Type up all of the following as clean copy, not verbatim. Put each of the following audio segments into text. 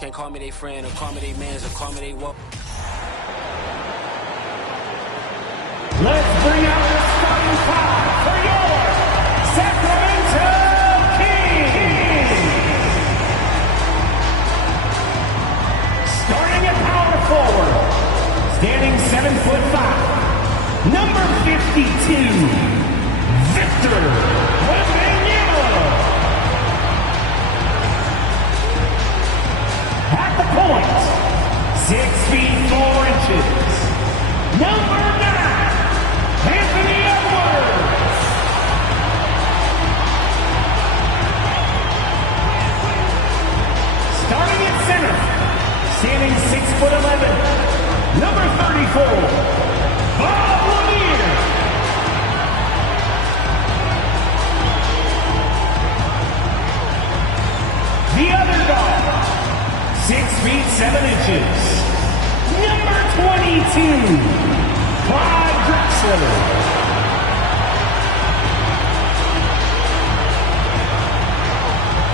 Can't call me they friend or call me they mans or call me they what. Let's bring out the starting five for your Sacramento Kings. Starting at power forward, standing 7'5", number 52, Victor Wembanyama. At the point, 6 feet 4 inches, number 9, Anthony Edwards. Starting at center, standing 6'11", number 34, Bob Lanier. The other guard, 6 feet 7 inches, number 22, Clyde Drexler.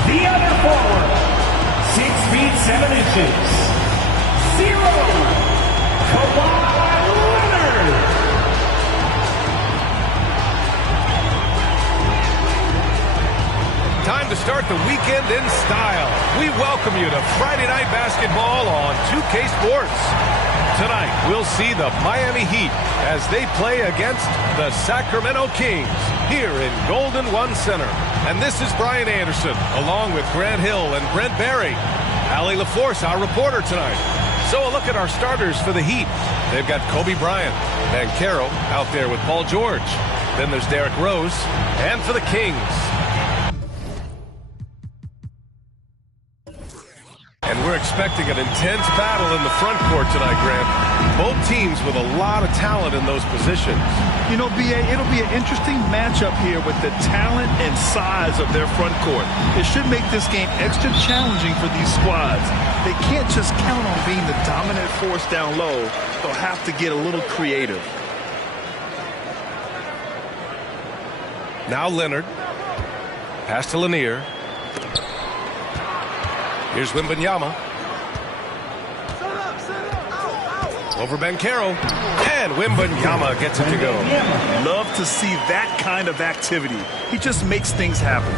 The other forward, 6 feet 7 inches, 0, Kawhi Leonard. Time to start the weekend in style. We welcome you to Friday Night Basketball on 2K Sports. Tonight, we'll see the Miami Heat as they play against the Sacramento Kings here in Golden One Center. And this is Brian Anderson, along with Grant Hill and Brent Barry. Allie LaForce, our reporter tonight. So a look at our starters for the Heat. They've got Kobe Bryant and Caro out there with Paul George. Then there's Derrick Rose. And for the Kings, and we're expecting an intense battle in the front court tonight, Grant. Both teams with a lot of talent in those positions. You know, B.A., it'll be an interesting matchup here with the talent and size of their front court. It should make this game extra challenging for these squads. They can't just count on being the dominant force down low. They'll have to get a little creative. Now Leonard. Pass to Lanier. Here's Wembanyama. Over Bancaro. And Wembanyama gets it to go. Love to see that kind of activity. He just makes things happen.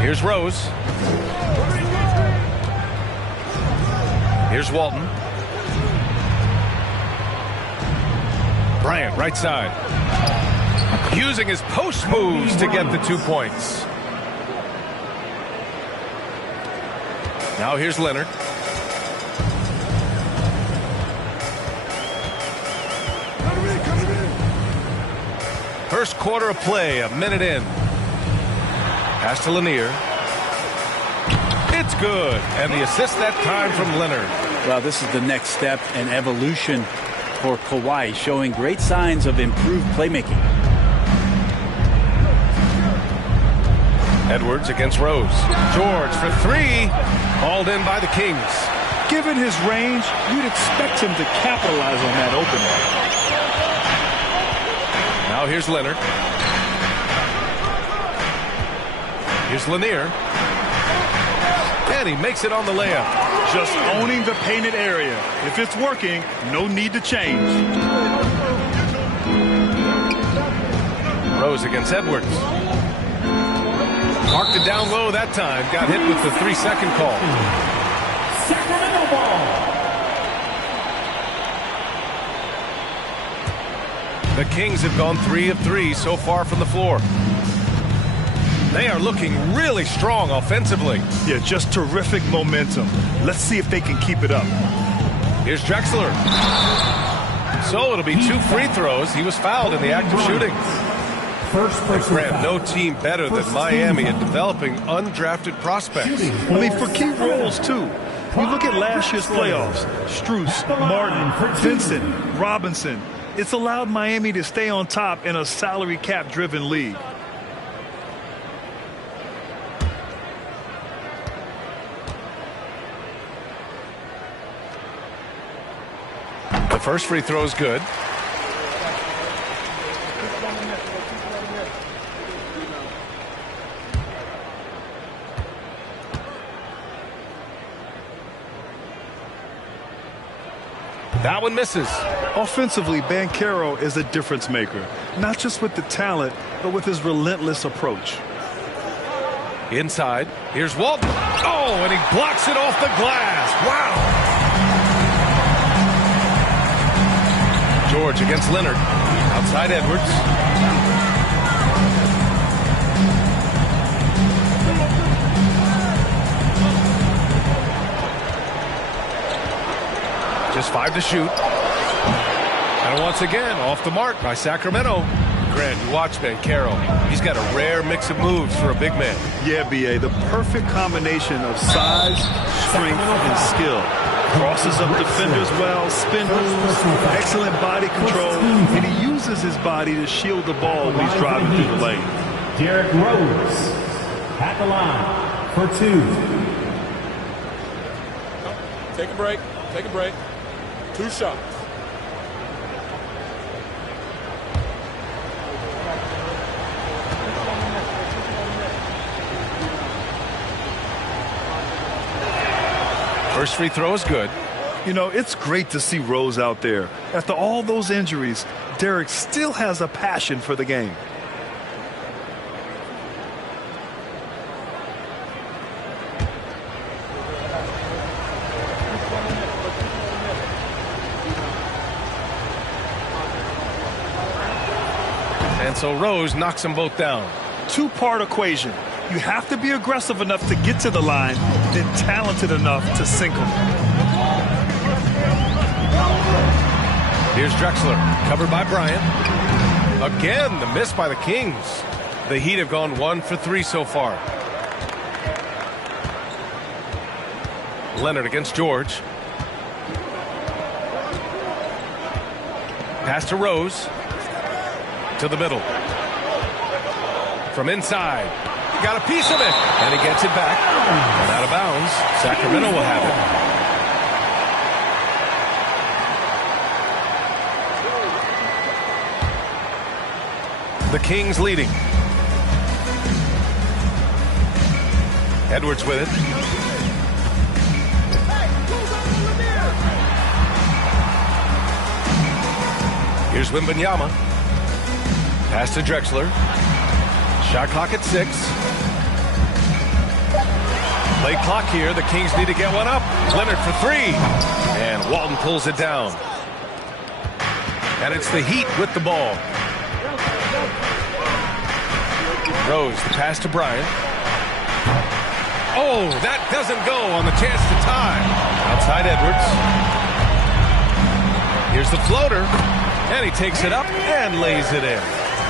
Here's Rose. Here's Walton. Bryant, right side. Using his post moves to get the 2 points. Now here's Leonard. First quarter of play, a minute in. Pass to Lanier. It's good. And the assist that time from Leonard. Well, this is the next step in evolution for Kawhi, showing great signs of improved playmaking. Edwards against Rose. George for 3. Hauled in by the Kings. Given his range, you'd expect him to capitalize on that opener. Now here's Leonard. Here's Lanier. And he makes it on the layup. Just owning the painted area. If it's working, no need to change. Rose against Edwards. Marked it down low that time. Got hit with the 3-second call. Sacramento ball. The Kings have gone 3 of 3 so far from the floor. They are looking really strong offensively. Yeah, just terrific momentum. Let's see if they can keep it up. Here's Drexler. So it'll be 2 free throws. He was fouled in the act of shooting. Grant, no team better than Miami at developing undrafted prospects. I mean, for key roles, too. You look at last year's playoffs. Strus, Martin, Vincent, Robinson. It's allowed Miami to stay on top in a salary cap-driven league. The first free throw is good. That one misses. Offensively, Banchero is a difference maker, not just with the talent, but with his relentless approach. Inside, here's Walton. Oh, and he blocks it off the glass. Wow. George against Leonard. Outside Edwards. Just 5 to shoot. And once again, off the mark by Sacramento. Grant, you watch Banchero. He's got a rare mix of moves for a big man. Yeah, B.A., the perfect combination of size, strength, and skill. Crosses up defenders well, spin moves, excellent body control, and he uses his body to shield the ball when he's driving through the lane. Derrick Rose at the line for 2. Take a break. Take a break. 2 shots. First free throw is good. You know, it's great to see Rose out there. After all those injuries, Derrick still has a passion for the game. And so Rose knocks them both down. 2-part equation. You have to be aggressive enough to get to the line, then talented enough to sink them. Here's Drexler, covered by Bryant. Again, the miss by the Kings. The Heat have gone 1 for 3 so far. Leonard against George. Pass to Rose. To the middle. From inside. Got a piece of it. And he gets it back. And out of bounds. Sacramento will have it. The Kings leading. Edwards with it. Here's Wembanyama. Pass to Drexler. Shot clock at 6. Late clock here. The Kings need to get one up. Leonard for 3. And Walton pulls it down. And it's the Heat with the ball. Rose, the pass to Bryant. Oh, that doesn't go on the chance to tie. Outside Edwards. Here's the floater. And he takes it up and lays it in.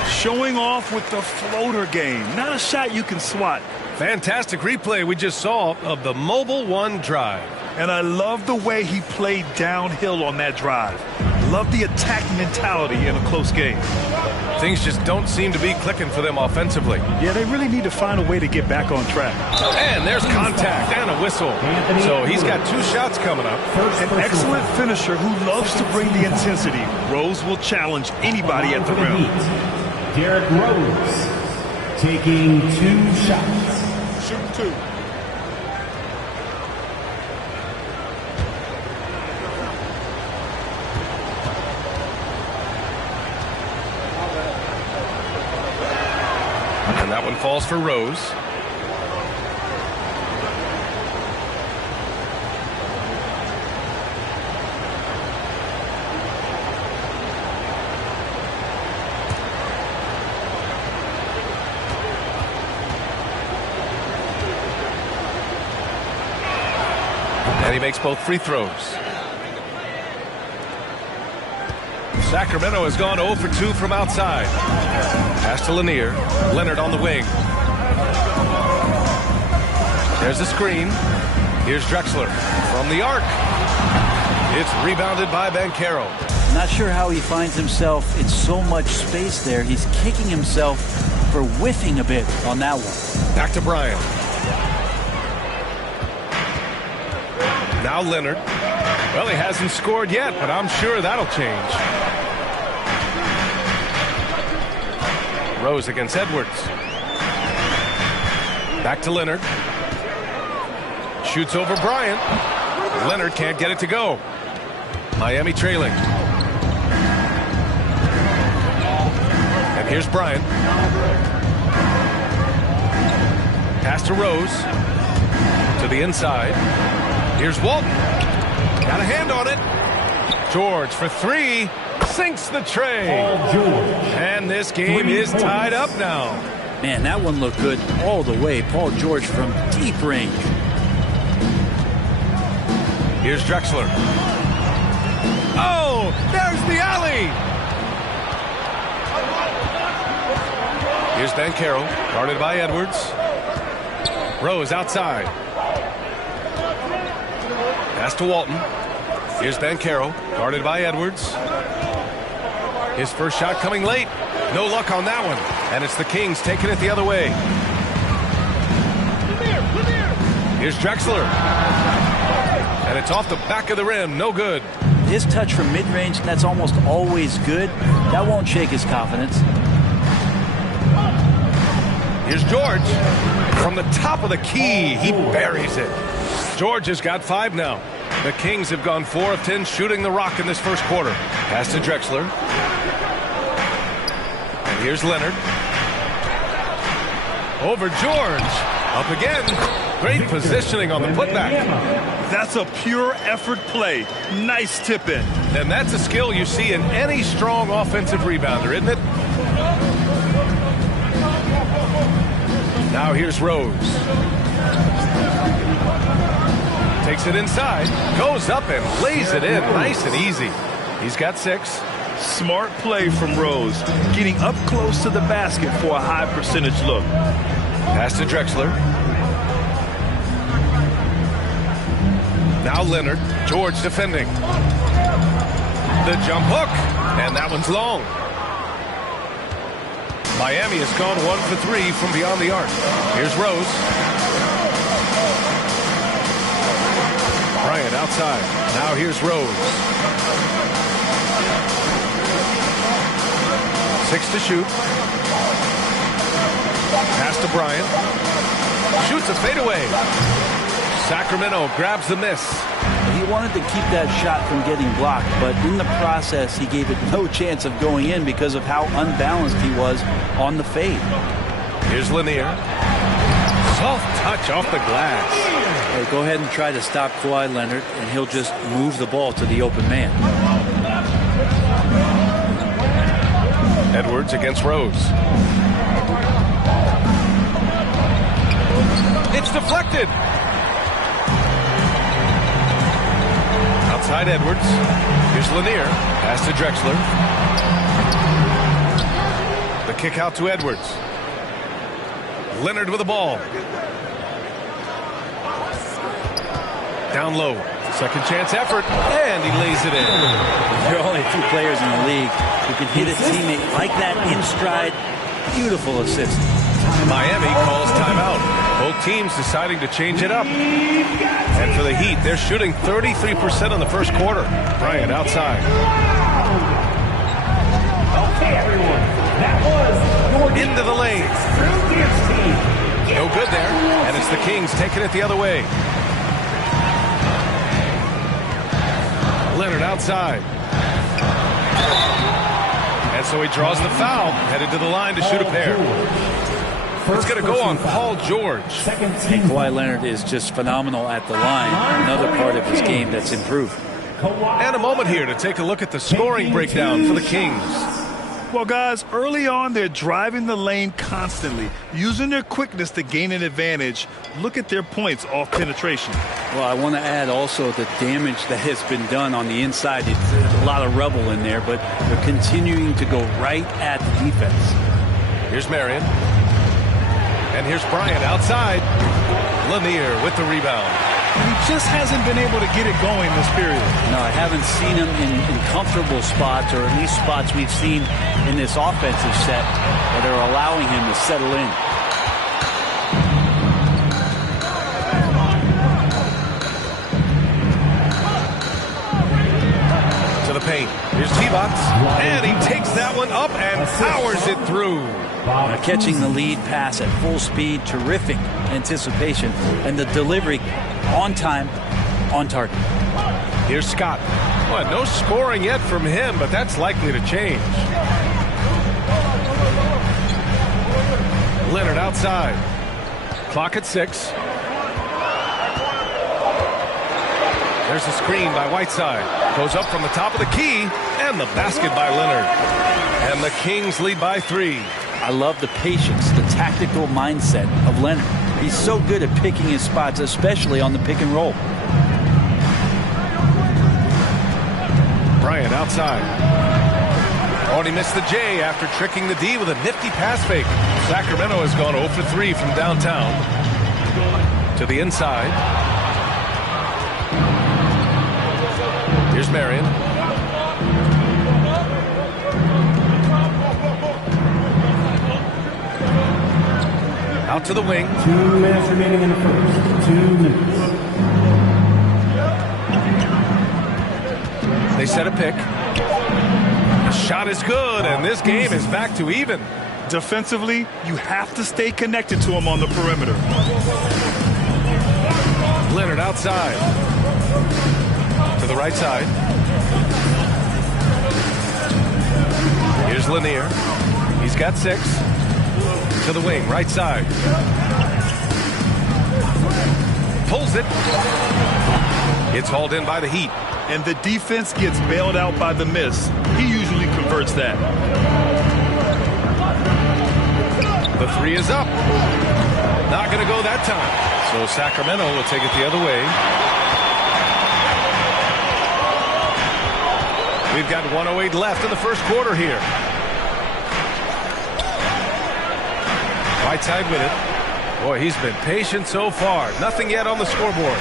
Showing off with the floater game. Not a shot you can swat. Fantastic replay we just saw of the Mobile One drive. And I love the way he played downhill on that drive. Love the attack mentality in a close game. Things just don't seem to be clicking for them offensively. Yeah, they really need to find a way to get back on track. And there's contact and a whistle. So he's got 2 shots coming up. An excellent finisher who loves to bring the intensity. Rose will challenge anybody at the rim. Derrick Rose taking 2 shots. Shooting 2. And that one falls for Rose. And he makes both free throws. Sacramento has gone 0 for 2 from outside. Pass to Lanier. Leonard on the wing. There's the screen. Here's Drexler from the arc. It's rebounded by Banchero. Not sure how he finds himself in so much space there. He's kicking himself for whiffing a bit on that one. Back to Bryant. Now Leonard. Well, he hasn't scored yet, but I'm sure that'll change. Rose against Edwards. Back to Leonard. Shoots over Bryant. Leonard can't get it to go. Miami trailing. And here's Bryant. Pass to Rose. To the inside. Here's Walton. Got a hand on it. George for three. Sinks the tray. And this game is tied up now. Man, that one looked good all the way. Paul George from deep range. Here's Drexler. Oh, there's the alley. Here's Banchero, guarded by Edwards. Rose outside. Pass to Walton. Here's Banchero, guarded by Edwards. His first shot coming late. No luck on that one. And it's the Kings taking it the other way. Here's Drexler. And it's off the back of the rim. No good. His touch from mid-range, that's almost always good. That won't shake his confidence. Here's George. From the top of the key, he buries it. George has got 5 now. The Kings have gone 4 of 10 shooting the rock in this first quarter. Pass to Drexler. And here's Leonard. Over George. Up again. Great positioning on the putback. That's a pure effort play. Nice tip in. And that's a skill you see in any strong offensive rebounder, isn't it? Now here's Rose. Takes it inside. Goes up and lays it in. Nice and easy. He's got 6. Smart play from Rose. Getting up close to the basket for a high percentage look. Pass to Drexler. Now Leonard. George defending. The jump hook. And that one's long. Miami has gone 1 for 3 from beyond the arc. Here's Rose. Bryant outside. Now here's Rose. 6 to shoot. Pass to Bryant. Shoots a fadeaway. Sacramento grabs the miss. He wanted to keep that shot from getting blocked, but in the process, he gave it no chance of going in because of how unbalanced he was on the fade. Here's Lanier. Soft touch off the glass. Hey, go ahead and try to stop Kawhi Leonard, and he'll just move the ball to the open man. Edwards against Rose. It's deflected. Outside Edwards. Here's Lanier. Pass to Drexler. The kick out to Edwards. Leonard with the ball. Down low. Second chance effort. And he lays it in. There are only 2 players in the league who can hit a teammate like that in stride. Beautiful assist. Miami calls timeout. Both teams deciding to change it up. And for the Heat, they're shooting 33% in the first quarter. Bryant outside. Okay, everyone. That was your Into the lane. No good there. And it's the Kings taking it the other way. Leonard outside. And so he draws the foul. Headed to the line to shoot a pair. It's going to go on Paul George. And Kawhi Leonard is just phenomenal at the line. Another part of his game that's improved. And a moment here to take a look at the scoring breakdown for the Kings. Well, guys, early on, they're driving the lane constantly, using their quickness to gain an advantage. Look at their points off penetration. Well, I want to add also the damage that has been done on the inside. It's a lot of rubble in there, but they're continuing to go right at the defense. Here's Marion. And here's Bryant outside. Lanier with the rebound. He just hasn't been able to get it going this period. No, I haven't seen him in comfortable spots, or at least spots we've seen in this offensive set that are allowing him to settle in. To the paint. Here's T-Box. And he takes that one up and powers it through. Catching the lead pass at full speed, terrific anticipation, and the delivery on time, on target. Here's Scott. Well, no scoring yet from him, but that's likely to change. Leonard outside. Clock at 6. There's a screen by Whiteside. Goes up from the top of the key, and the basket by Leonard. And the Kings lead by 3. I love the patience, the tactical mindset of Leonard. He's so good at picking his spots, especially on the pick and roll. Bryant outside. Already missed the J after tricking the D with a nifty pass fake. Sacramento has gone 0 for 3 from downtown to the inside. Here's Marion. Out to the wing. 2 minutes remaining in the first. 2 minutes. They set a pick. The shot is good, and this game is back to even. Defensively, you have to stay connected to him on the perimeter. Leonard outside. To the right side. Here's Lanier. He's got 6. To the wing, right side. Pulls it. It's hauled in by the Heat. And the defense gets bailed out by the miss. He usually converts that. The 3 is up. Not going to go that time. So Sacramento will take it the other way. We've got 1:08 left in the first quarter here. Whiteside with it. Boy, he's been patient so far. Nothing yet on the scoreboard.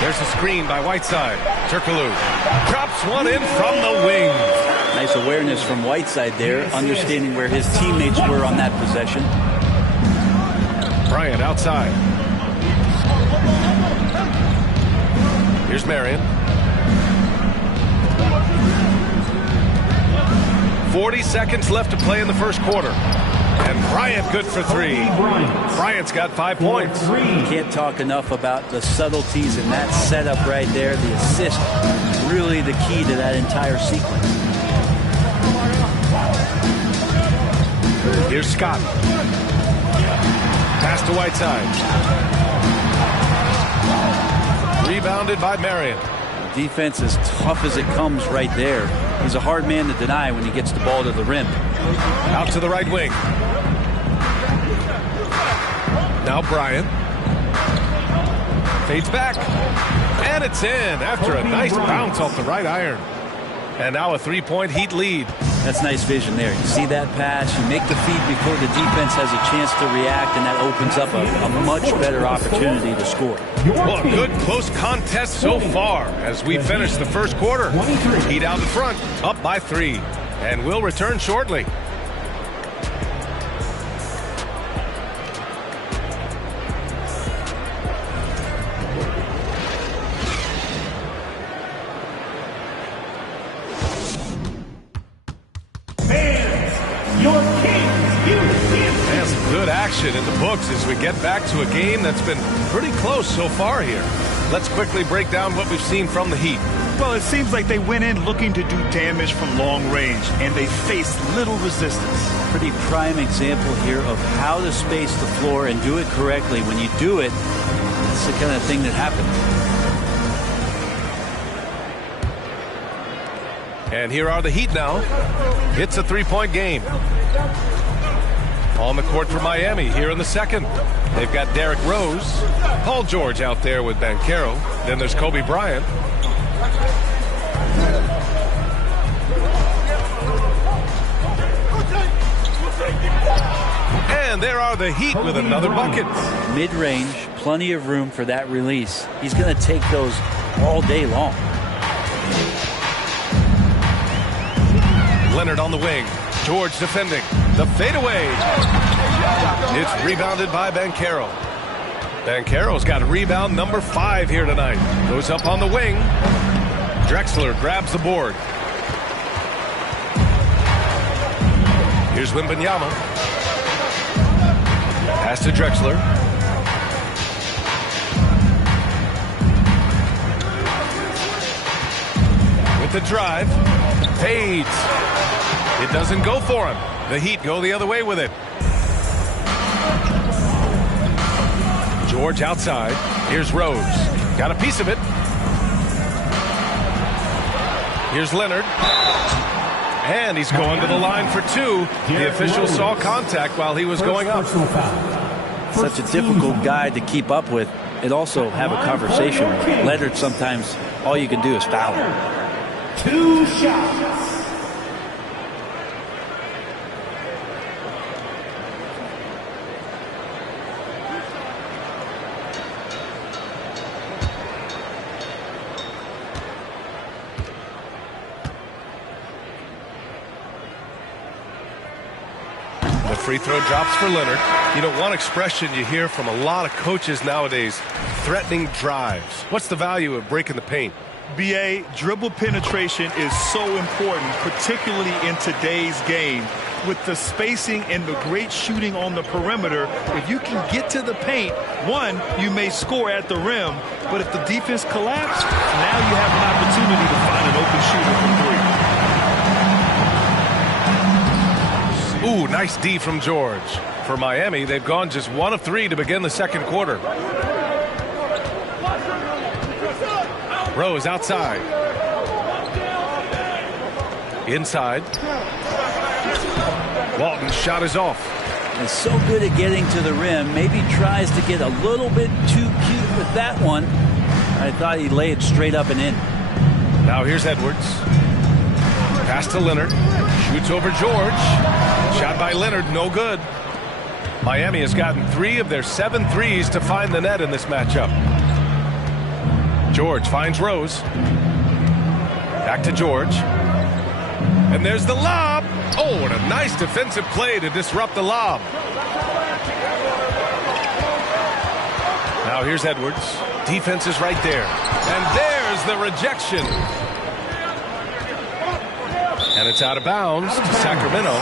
There's a screen by Whiteside. Turkoglu drops one in from the wing. Nice awareness from Whiteside there, understanding where his teammates were on that possession. Bryant outside. Here's Marion. 40 seconds left to play in the first quarter. And Bryant good for 3. Bryant's got 5 points. You can't talk enough about the subtleties in that setup right there. The assist, really the key to that entire sequence. Here's Scott. Pass to Whiteside. Rebounded by Marion. Defense as tough as it comes right there. He's a hard man to deny when he gets the ball to the rim. Out to the right wing. Now Bryant. Fades back. And it's in after a nice bounce off the right iron. And now a 3-point Heat lead. That's nice vision there. You see that pass, you make the feed before the defense has a chance to react, and that opens up a much better opportunity to score. Well, a good close contest so far as we finish the first quarter. Heat out in front, up by 3. And we'll return shortly. In the books as we get back to a game that's been pretty close so far here. Let's quickly break down what we've seen from the Heat. Well, it seems like they went in looking to do damage from long range, and they faced little resistance. Pretty prime example here of how to space the floor and do it correctly. When you do it, it's the kind of thing that happens. And here are the Heat now. It's a 3-point game. On the court for Miami here in the second. They've got Derrick Rose, Paul George out there with Banchero. Then there's Kobe Bryant. And there are the Heat with another bucket. Mid-range, plenty of room for that release. He's going to take those all day long. Leonard on the wing. George defending. The fadeaway. It's rebounded by Banchero. Banchero's got rebound number 5 here tonight. Goes up on the wing. Drexler grabs the board. Here's Wembanyama. Pass to Drexler. with the drive. Fades. It doesn't go for him. The Heat go the other way with it. George outside. Here's Rose. Got a piece of it. Here's Leonard. And he's going to the line for two. The official saw contact while he was going up. Such a difficult guy to keep up with and also have a conversation with. Leonard, sometimes all you can do is foul him. 2 shots. The free throw drops for Leonard. You know, one expression you hear from a lot of coaches nowadays, threatening drives. What's the value of breaking the paint? BA, dribble penetration is so important, particularly in today's game. With the spacing and the great shooting on the perimeter, if you can get to the paint, one, you may score at the rim, but if the defense collapses, now you have an opportunity to find an open shooter from three. Ooh, nice D from George. For Miami, they've gone just 1 of 3 to begin the second quarter. Rose outside. Inside. Walton's shot is off. Is so good at getting to the rim. Maybe tries to get a little bit too cute with that one. I thought he'd lay it straight up and in. Now here's Edwards. Pass to Leonard. Shoots over George. Shot by Leonard, no good. Miami has gotten 3 of their 7 threes to find the net in this matchup. George finds Rose. Back to George. And there's the lob. Oh, what a nice defensive play to disrupt the lob. Now here's Edwards. Defense is right there. And there's the rejection. And it's out of bounds to Sacramento.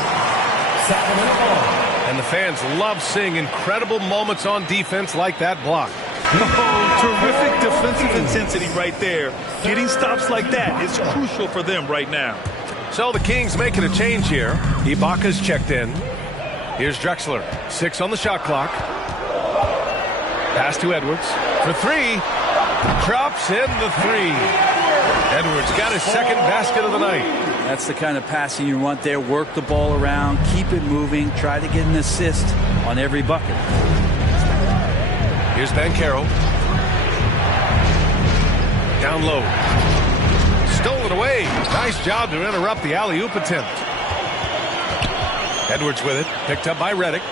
And the fans love seeing incredible moments on defense like that block. Oh, terrific defensive intensity right there. Getting stops like that is crucial for them right now. So the Kings making a change here. Ibaka's checked in. Here's Drexler. 6 on the shot clock. Pass to Edwards. For 3. Drops in the 3. Edwards got his second basket of the night. That's the kind of passing you want there. Work the ball around, keep it moving, try to get an assist on every bucket. Here's Banchero. Down low. Stolen away. Nice job to interrupt the alley-oop attempt. Edwards with it. Picked up by Redick.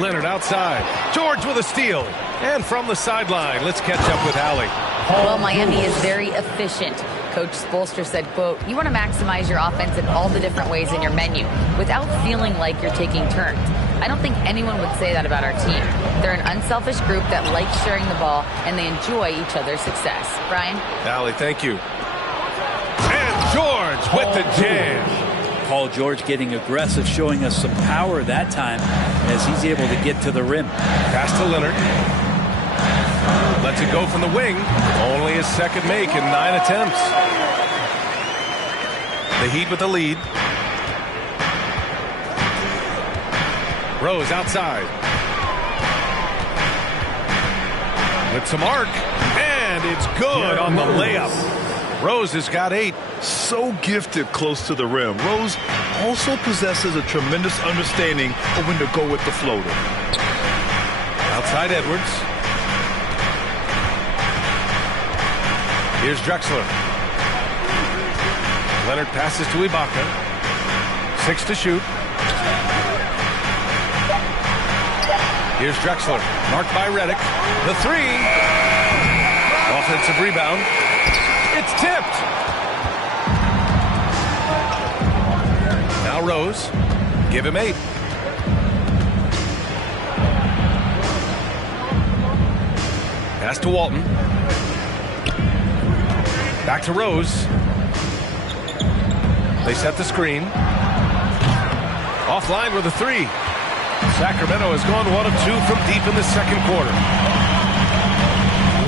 Leonard outside. George with a steal. And from the sideline, let's catch up with Allie. Well, Miami is very efficient. Coach Spoelstra said, quote, you want to maximize your offense in all the different ways in your menu without feeling like you're taking turns. I don't think anyone would say that about our team. They're an unselfish group that likes sharing the ball, and they enjoy each other's success. Brian? Allie, thank you. And George with the jam. Paul George getting aggressive, showing us some power that time as he's able to get to the rim. Pass to Leonard. Lets it go from the wing. Only his second make in 9 attempts. The Heat with the lead. Rose outside. With some arc. And it's good on the layup. Rose has got 8. So gifted close to the rim. Rose also possesses a tremendous understanding of when to go with the floater. Outside Edwards. Here's Drexler. Leonard passes to Ibaka. 6 to shoot. Here's Drexler. Marked by Redick. The 3. Offensive rebound. It's tipped. Now Rose. Give him 8. Pass to Walton. Back to Rose. They set the screen. Offline with a 3. Sacramento has gone 1 of 2 from deep in the second quarter.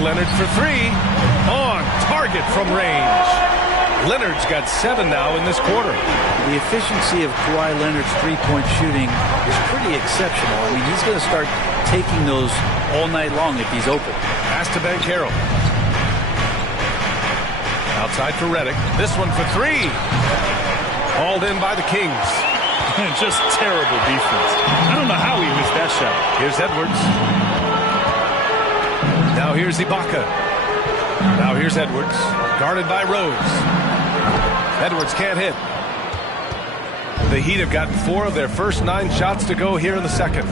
Leonard for 3. On. Target from range. Leonard's got 7 now in this quarter. The efficiency of Kawhi Leonard's three-point shooting is pretty exceptional. I mean, he's going to start taking those all night long if he's open. Pass to Banchero. Outside for Redick. This one for 3. Hauled in by the Kings. Just terrible defense. I don't know how he missed that shot. Here's Edwards. Now here's Ibaka. Now here's Edwards. Guarded by Rose. Edwards can't hit. The Heat have gotten 4 of their first 9 shots to go here in the second.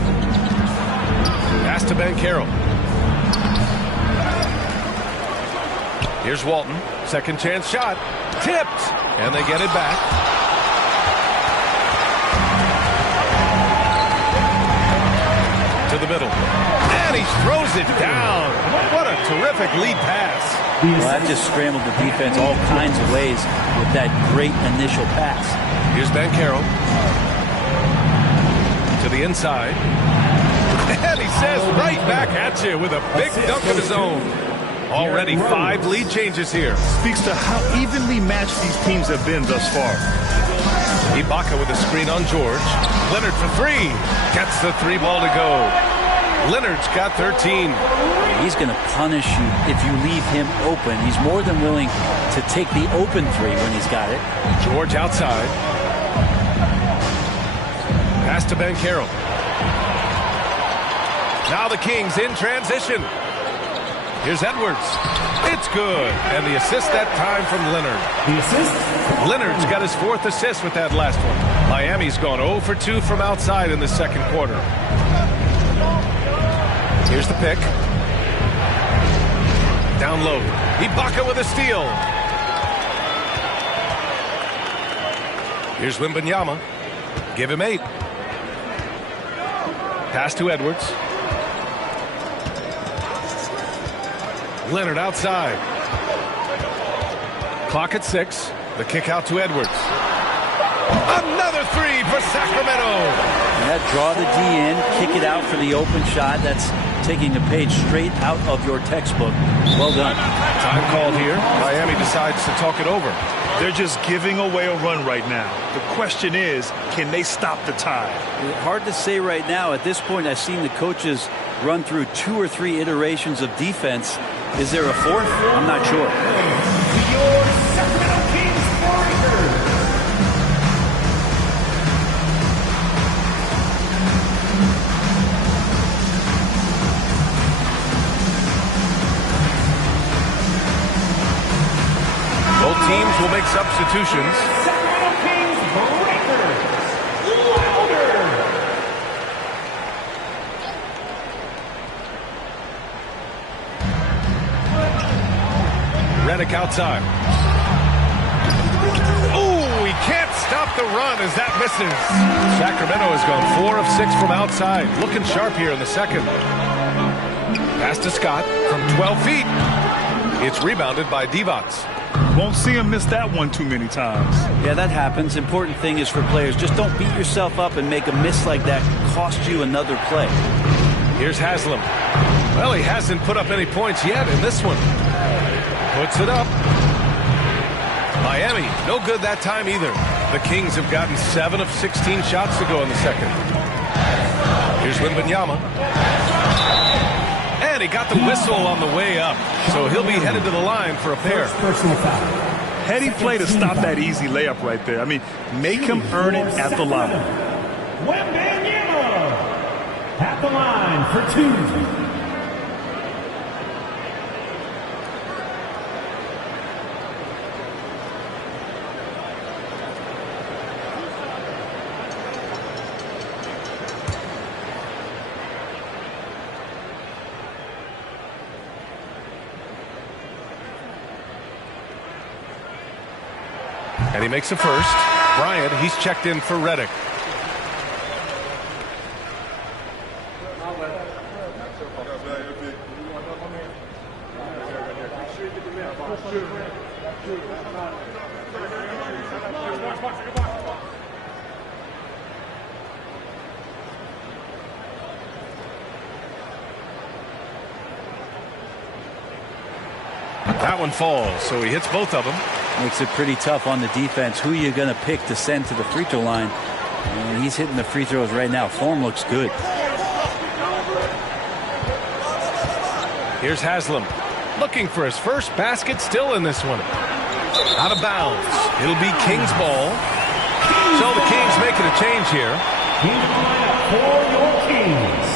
Pass to Banchero. Here's Walton. Second chance shot. Tipped. And they get it back. To the middle. And he throws it down. What a terrific lead pass. Well, that just scrambled the defense all kinds of ways with that great initial pass. Here's Banchero. To the inside. And he says right back at you with a big dunk of his own. Already 5 lead changes here. Speaks to how evenly matched these teams have been thus far. Ibaka with a screen on George. Leonard for 3. Gets the 3 ball to go. Leonard's got 13. He's going to punish you if you leave him open. He's more than willing to take the open 3 when he's got it. George outside. Pass to Banchero. Now the Kings in transition. Here's Edwards. It's good. And the assist that time from Leonard. The assist? Leonard's got his 4th assist with that last one. Miami's gone 0 for 2 from outside in the second quarter. Here's the pick. Down low. Ibaka with a steal. Here's Wembanyama. Give him 8. Pass to Edwards. Leonard outside. Clock at 6. The kick out to Edwards. Another 3 for Sacramento. Yeah, draw the D in, kick it out for the open shot. That's taking a page straight out of your textbook. Well done. Time called here. Miami decides to talk it over. They're just giving away a run right now. The question is, can they stop the tide? Hard to say right now. At this point, I've seen the coaches run through 2 or 3 iterations of defense. Is there a 4th? I'm not sure. Your Sacramento Kings Warriors. Both teams will make substitutions. Sacramento Kings Breakers. Louder. Redick outside. Oh, he can't stop the run as that misses. Sacramento has gone 4 of 6 from outside. Looking sharp here in the second. Pass to Scott from 12 feet. It's rebounded by Divac. Won't see him miss that one too many times. Yeah, that happens. Important thing is for players, just don't beat yourself up and make a miss like that cost you another play. Here's Haslam. Well, he hasn't put up any points yet in this one. Puts it up. Miami, no good that time either. The Kings have gotten 7 of 16 shots to go in the second. Here's Wembanyama. And he got the whistle on the way up. So he'll be headed to the line for a pair. Personal foul. Heady play to stop that easy layup right there. I mean, make him earn it at the line. Wembanyama at the line for 2. And he makes a first. Bryant, he's checked in for Redick. That one falls, so he hits both of them. Makes it pretty tough on the defense. Who are you going to pick to send to the free throw line? And he's hitting the free throws right now. Form looks good. Here's Haslam, looking for his first basket, still in this one. Out of bounds. It'll be Kings ball. So the Kings making a change here. Kings lineup for your Kings.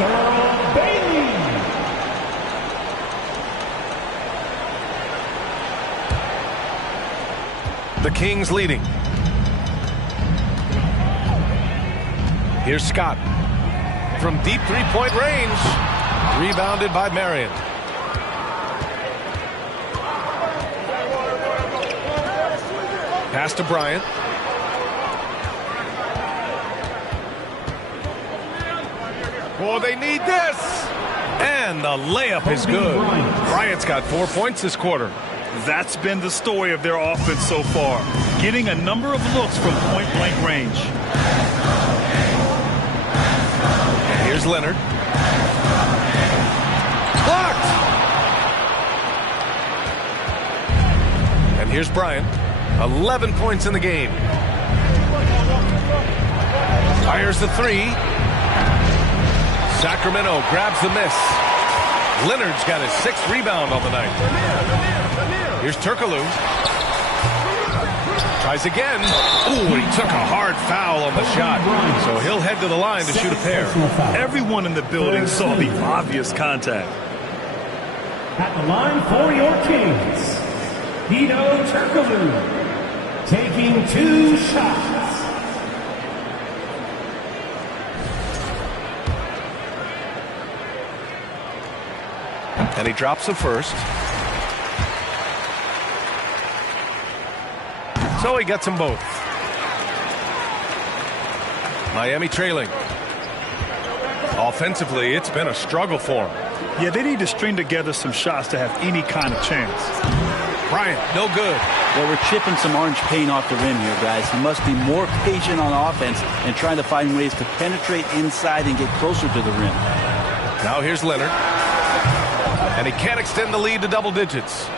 Thurl Bailey. The Kings leading. Here's Scott from deep three-point range. Rebounded by Marion. Pass to Bryant. Oh, they need this. And the layup is good. Bryant's got 4 points this quarter. That's been the story of their offense so far. Getting a number of looks from point-blank range. And here's Leonard. Blocked! And here's Bryant. 11 points in the game. Fires the three. Sacramento grabs the miss. Leonard's got his 6th rebound on the night. Here's Turkoglu. Tries again. Ooh, he took a hard foul on the shot. So he'll head to the line to shoot a pair. Everyone in the building saw the obvious contact. At the line for your Kings, Hedo Turkoglu, taking 2 shots. And he drops the first. So he gets them both. Miami trailing. Offensively, it's been a struggle for them. Yeah, they need to string together some shots to have any kind of chance. Bryant, no good. Well, we're chipping some orange paint off the rim here, guys. He must be more patient on offense and trying to find ways to penetrate inside and get closer to the rim. Now here's Leonard. And he can't extend the lead to double digits.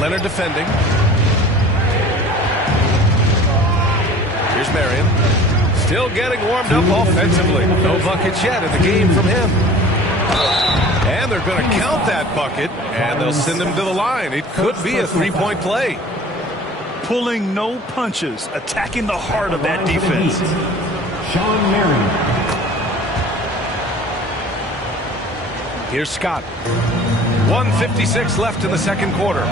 Leonard defending. Here's Marion. Still getting warmed up offensively. No buckets yet in the game from him. And they're going to count that bucket, and they'll send him to the line. It could be a three-point play. Pulling no punches, attacking the heart of that defense. Sean Marion. Here's Scott. 1:56 left in the second quarter.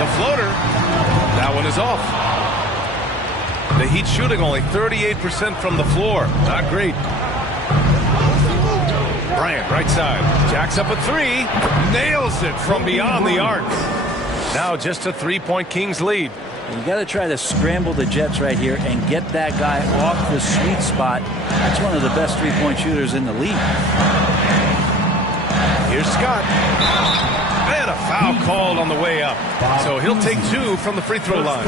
The floater. That one is off. The Heat shooting only 38% from the floor. Not great. Bryant, right side. Jacks up a three. Nails it from beyond the arc. Now just a 3-point Kings lead. You got to try to scramble the Jets right here and get that guy off the sweet spot. That's one of the best three-point shooters in the league. Here's Scott. And a foul called on the way up. So he'll take 2 from the free throw line.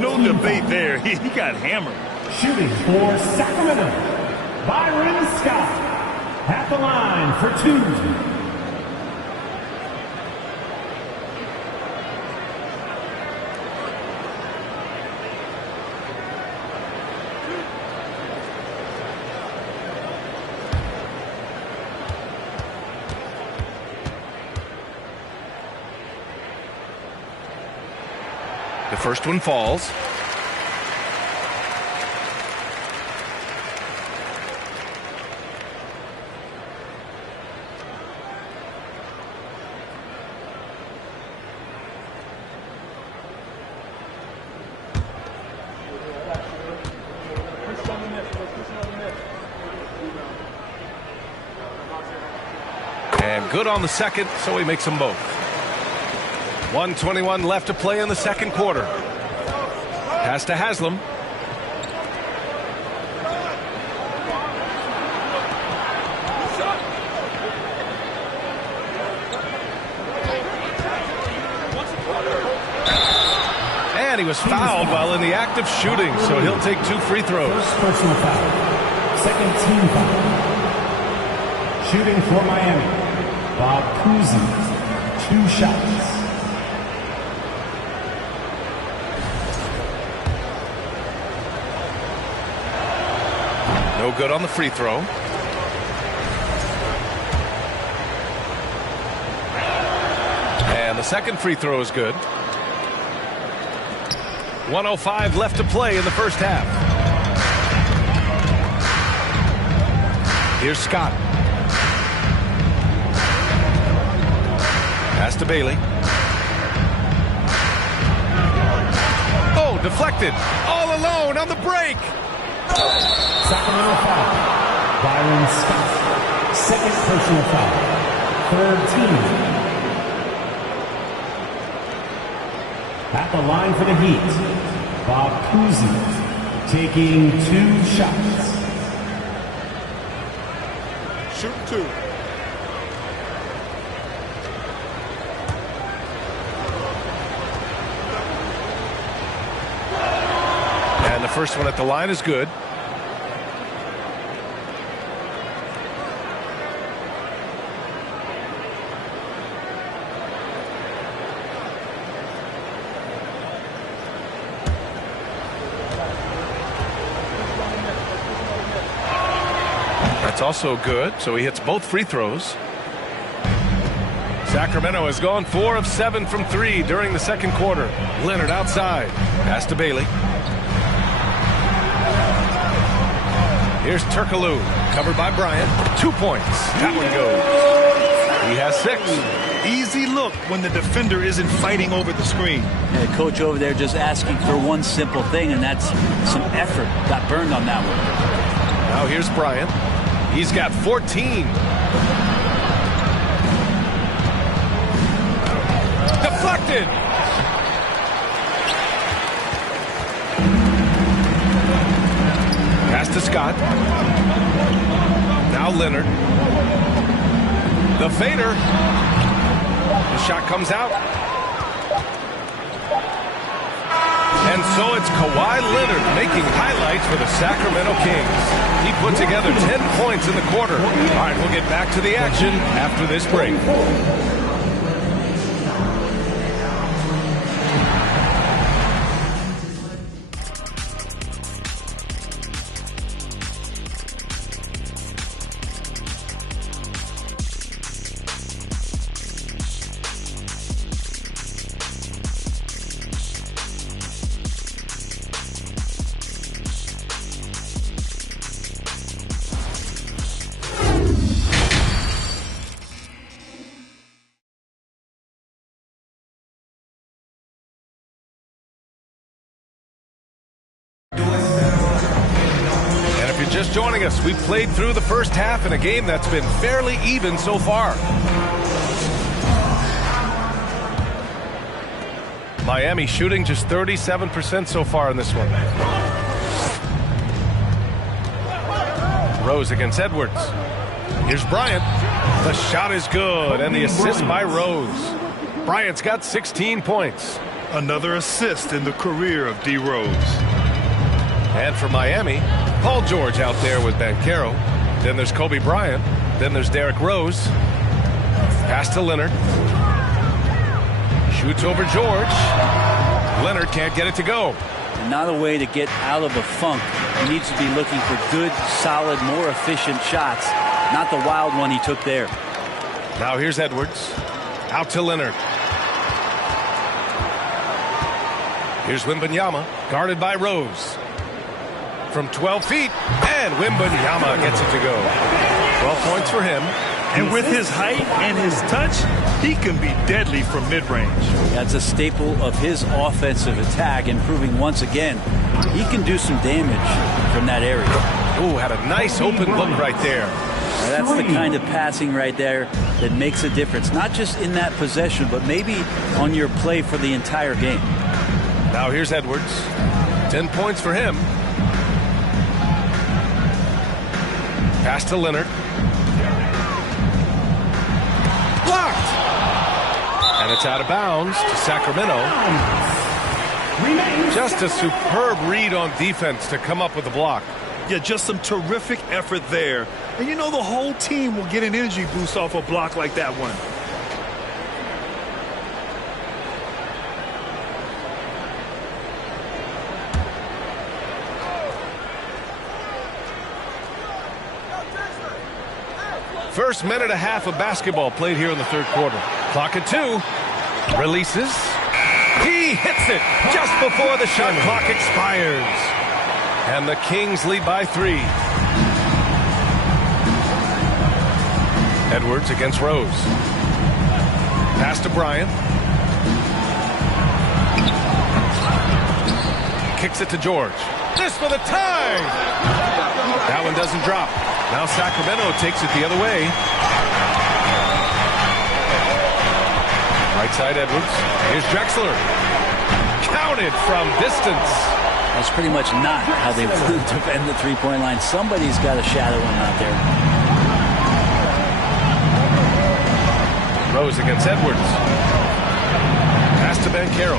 No debate there. He got hammered. Shooting for Sacramento, Byron Scott. At the line for 2. The first one falls. And good on the second, so he makes them both. 1:21 left to play in the second quarter. Pass to Haslam. And he was fouled while in the act of shooting, so he'll take 2 free throws. First personal foul. Second team foul. Shooting for Miami, Bob Cousy, 2 shots. No good on the free throw. And the second free throw is good. 1:05 left to play in the first half. Here's Scott. Pass to Bailey. Oh, deflected. All alone on the break. Sacramento foul. Byron Scott. Second personal foul. Third team. At the line for the Heat, Bob Cousy taking 2 shots. Shoot 2. And the first one at the line is good. That's also good, so he hits both free throws. Sacramento has gone 4 of 7 from 3 during the second quarter. Leonard outside. Pass to Bailey. Here's Turkoglu, covered by Bryant. 2 points. That one goes. He has 6. Easy look when the defender isn't fighting over the screen. Yeah, coach over there just asking for one simple thing, and that's some effort. Got burned on that one. Now here's Bryant. He's got 14. Deflected. Pass to Scott. Now Leonard. The fader. The shot comes out. And so it's Kawhi Leonard making highlights for the Sacramento Kings. He put together 10 points in the quarter. All right, we'll get back to the action after this break. Just joining us, we played through the first half in a game that's been fairly even so far. Miami shooting just 37% so far in this one. Rose against Edwards. Here's Bryant. The shot is good, and the assist by Rose. Bryant's got 16 points. Another assist in the career of D. Rose. And for Miami, Paul George out there with Banchero. Then there's Kobe Bryant. Then there's Derrick Rose. Pass to Leonard. Shoots over George. Leonard can't get it to go. Not a way to get out of a funk. He needs to be looking for good, solid, more efficient shots. Not the wild one he took there. Now here's Edwards. Out to Leonard. Here's Wembanyama, guarded by Rose. From 12 feet, and Wembanyama gets it to go. 12 points for him. And with his height and his touch, he can be deadly from mid-range. That's a staple of his offensive attack, and proving once again he can do some damage from that area. Ooh, had a nice open look right there. Now that's the kind of passing right there that makes a difference, not just in that possession, but maybe on your play for the entire game. Now here's Edwards. 10 points for him. Pass to Leonard. Blocked! And it's out of bounds to Sacramento. Just a superb read on defense to come up with the block. Yeah, just some terrific effort there. And you know the whole team will get an energy boost off a block like that one. First minute and a half of basketball played here in the third quarter. Clock at 2. Releases. He hits it just before the shot clock expires. And the Kings lead by 3. Edwards against Rose. Pass to Bryant. Kicks it to George. This for the tie. That one doesn't drop. Now Sacramento takes it the other way. Right side Edwards. Here's Drexler. Counted from distance. That's pretty much not how they want to defend the three-point line. Somebody's got to shadow him out there. Rose against Edwards. Pass to Banchero.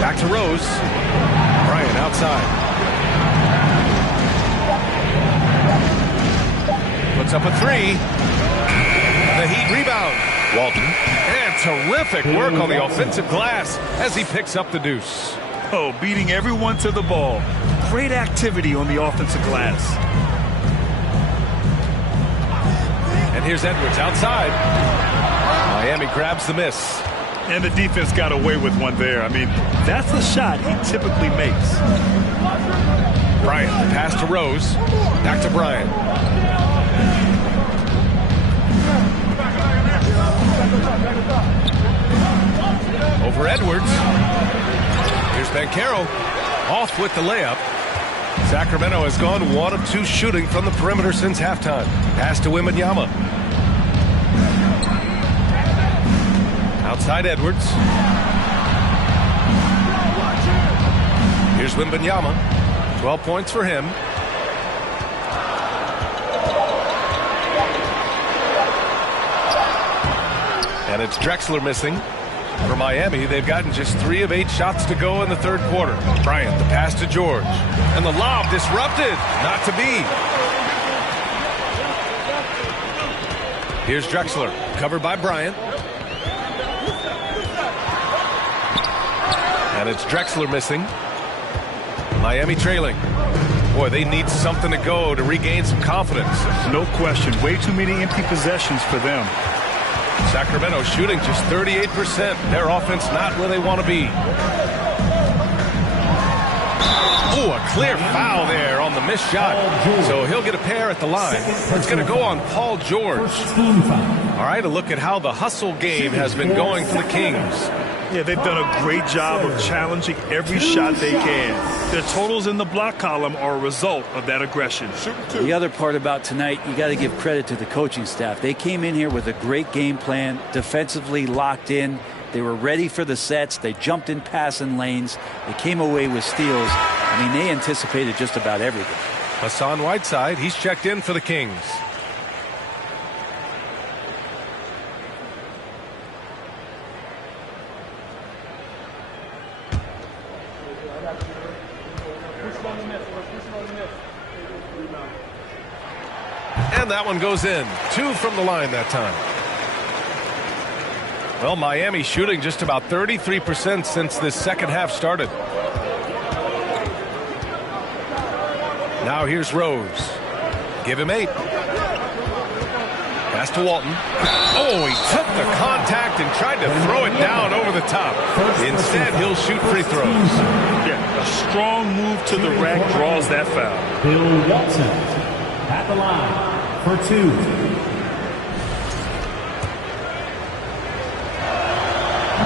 Back to Rose. Bryant outside. Puts up a 3. The Heat rebound. Walton. And terrific work on the offensive glass as he picks up the deuce. Oh, beating everyone to the ball. Great activity on the offensive glass. And here's Edwards outside. Miami grabs the miss. And the defense got away with one there. I mean, that's a shot he typically makes. Bryant, pass to Rose. Back to Bryant. Over Edwards. Here's Banchero. Off with the layup. Sacramento has gone 1 of 2 shooting from the perimeter since halftime. Pass to Wembanyama. Outside Edwards. Here's Wembanyama. 12 points for him. And it's Drexler missing. For Miami, they've gotten just 3 of 8 shots to go in the third quarter. Bryant, the pass to George. And the lob disrupted. Not to be. Here's Drexler. Covered by Bryant. And it's Drexler missing. Miami trailing. Boy, they need something to go to regain some confidence. No question. Way too many empty possessions for them. Sacramento shooting just 38%. Their offense not where they want to be. Ooh, a clear foul there on the missed shot. So he'll get a pair at the line. It's going to go on Paul George. All right, a look at how the hustle game has been going for the Kings. Yeah, they've done a great job of challenging every shot they can. Their totals in the block column are a result of that aggression. The other part about tonight, you got to give credit to the coaching staff. They came in here with a great game plan, defensively locked in. They were ready for the sets. They jumped in passing lanes. They came away with steals. I mean, they anticipated just about everything. Hassan Whiteside, he's checked in for the Kings. And that one goes in. 2 from the line that time. Well, Miami shooting just about 33% since this second half started. Now here's Rose. Give him 8. Pass to Walton. Oh, he took the contact and tried to throw it down over the top. Instead, he'll shoot free throws. Yeah, a strong move to the rack draws that foul. Bill Walton at the line for 2.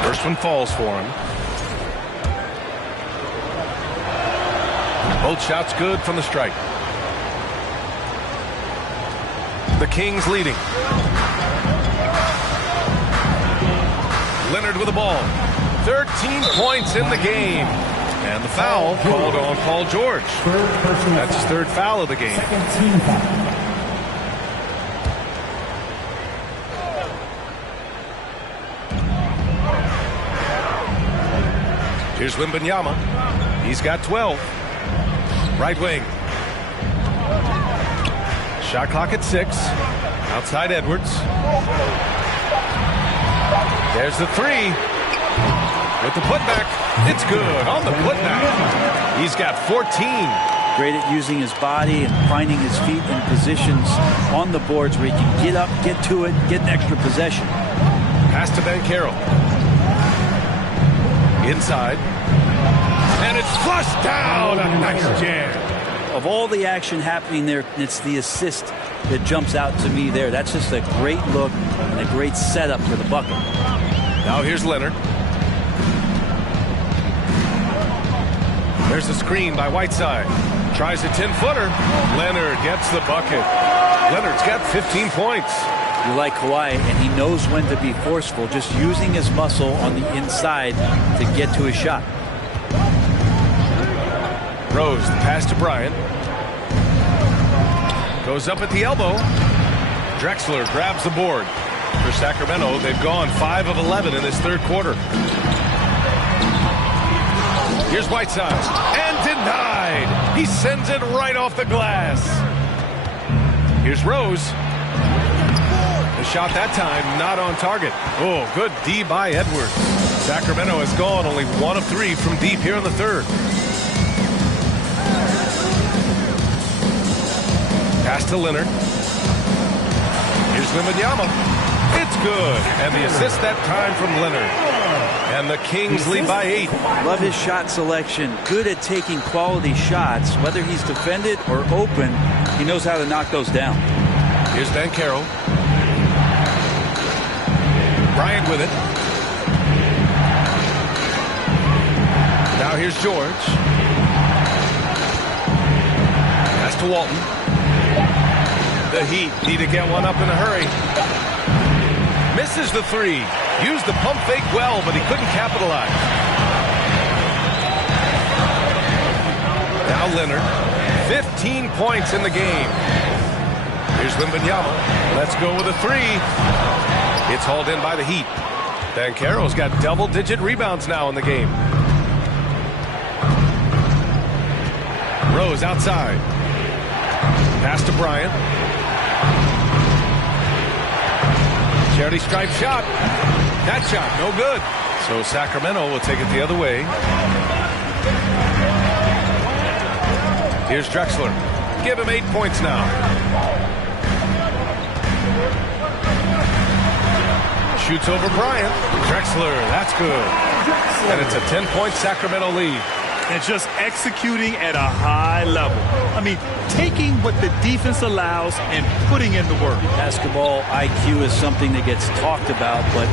First one falls for him. Both shots good from the stripe. The Kings leading. Leonard with the ball. 13 points in the game. And the foul called on Paul George. That's his 3rd foul of the game. Second team foul. Here's Wembanyama. He's got 12. Right wing. Shot clock at 6. Outside Edwards. There's the 3. With the putback. It's good on the putback. He's got 14. Great at using his body and finding his feet in positions on the boards where he can get up, get to it, get an extra possession. Pass to Banchero. Inside. And it's flushed down. A nice jam. Of all the action happening there, it's the assist that jumps out to me there. That's just a great look and a great setup for the bucket. Now here's Leonard. There's a screen by Whiteside. Tries a 10-footer. Leonard gets the bucket. Leonard's got 15 points. You like Kawhi, and he knows when to be forceful, just using his muscle on the inside to get to his shot. Rose, the pass to Bryant. Goes up at the elbow. Drexler grabs the board. For Sacramento, they've gone 5 of 11 in this third quarter. Here's Whiteside. And denied. He sends it right off the glass. Here's Rose. The shot that time not on target. Oh, good D by Edwards. Sacramento has gone only 1 of 3 from deep here in the third. Pass to Leonard. Here's Wembanyama. It's good. And the assist that time from Leonard. And the Kings lead by 8. Love his shot selection. Good at taking quality shots. Whether he's defended or open, he knows how to knock those down. Here's Banchero. Bryant with it. Now here's George. Pass to Walton. The Heat need to get one up in a hurry. Misses the 3. Used the pump fake well, but he couldn't capitalize. Now Leonard. 15 points in the game. Here's Wembanyama. Let's go with a 3. It's hauled in by the Heat. Banchero's got double-digit rebounds now in the game. Rose outside. Pass to Bryant. Charity stripe shot. That shot, no good. So Sacramento will take it the other way. Here's Drexler. Give him 8 points now. Shoots over Bryant. Drexler, that's good. And it's a 10-point Sacramento lead. And just executing at a high level. I mean, taking what the defense allows and putting in the work. Basketball IQ is something that gets talked about, but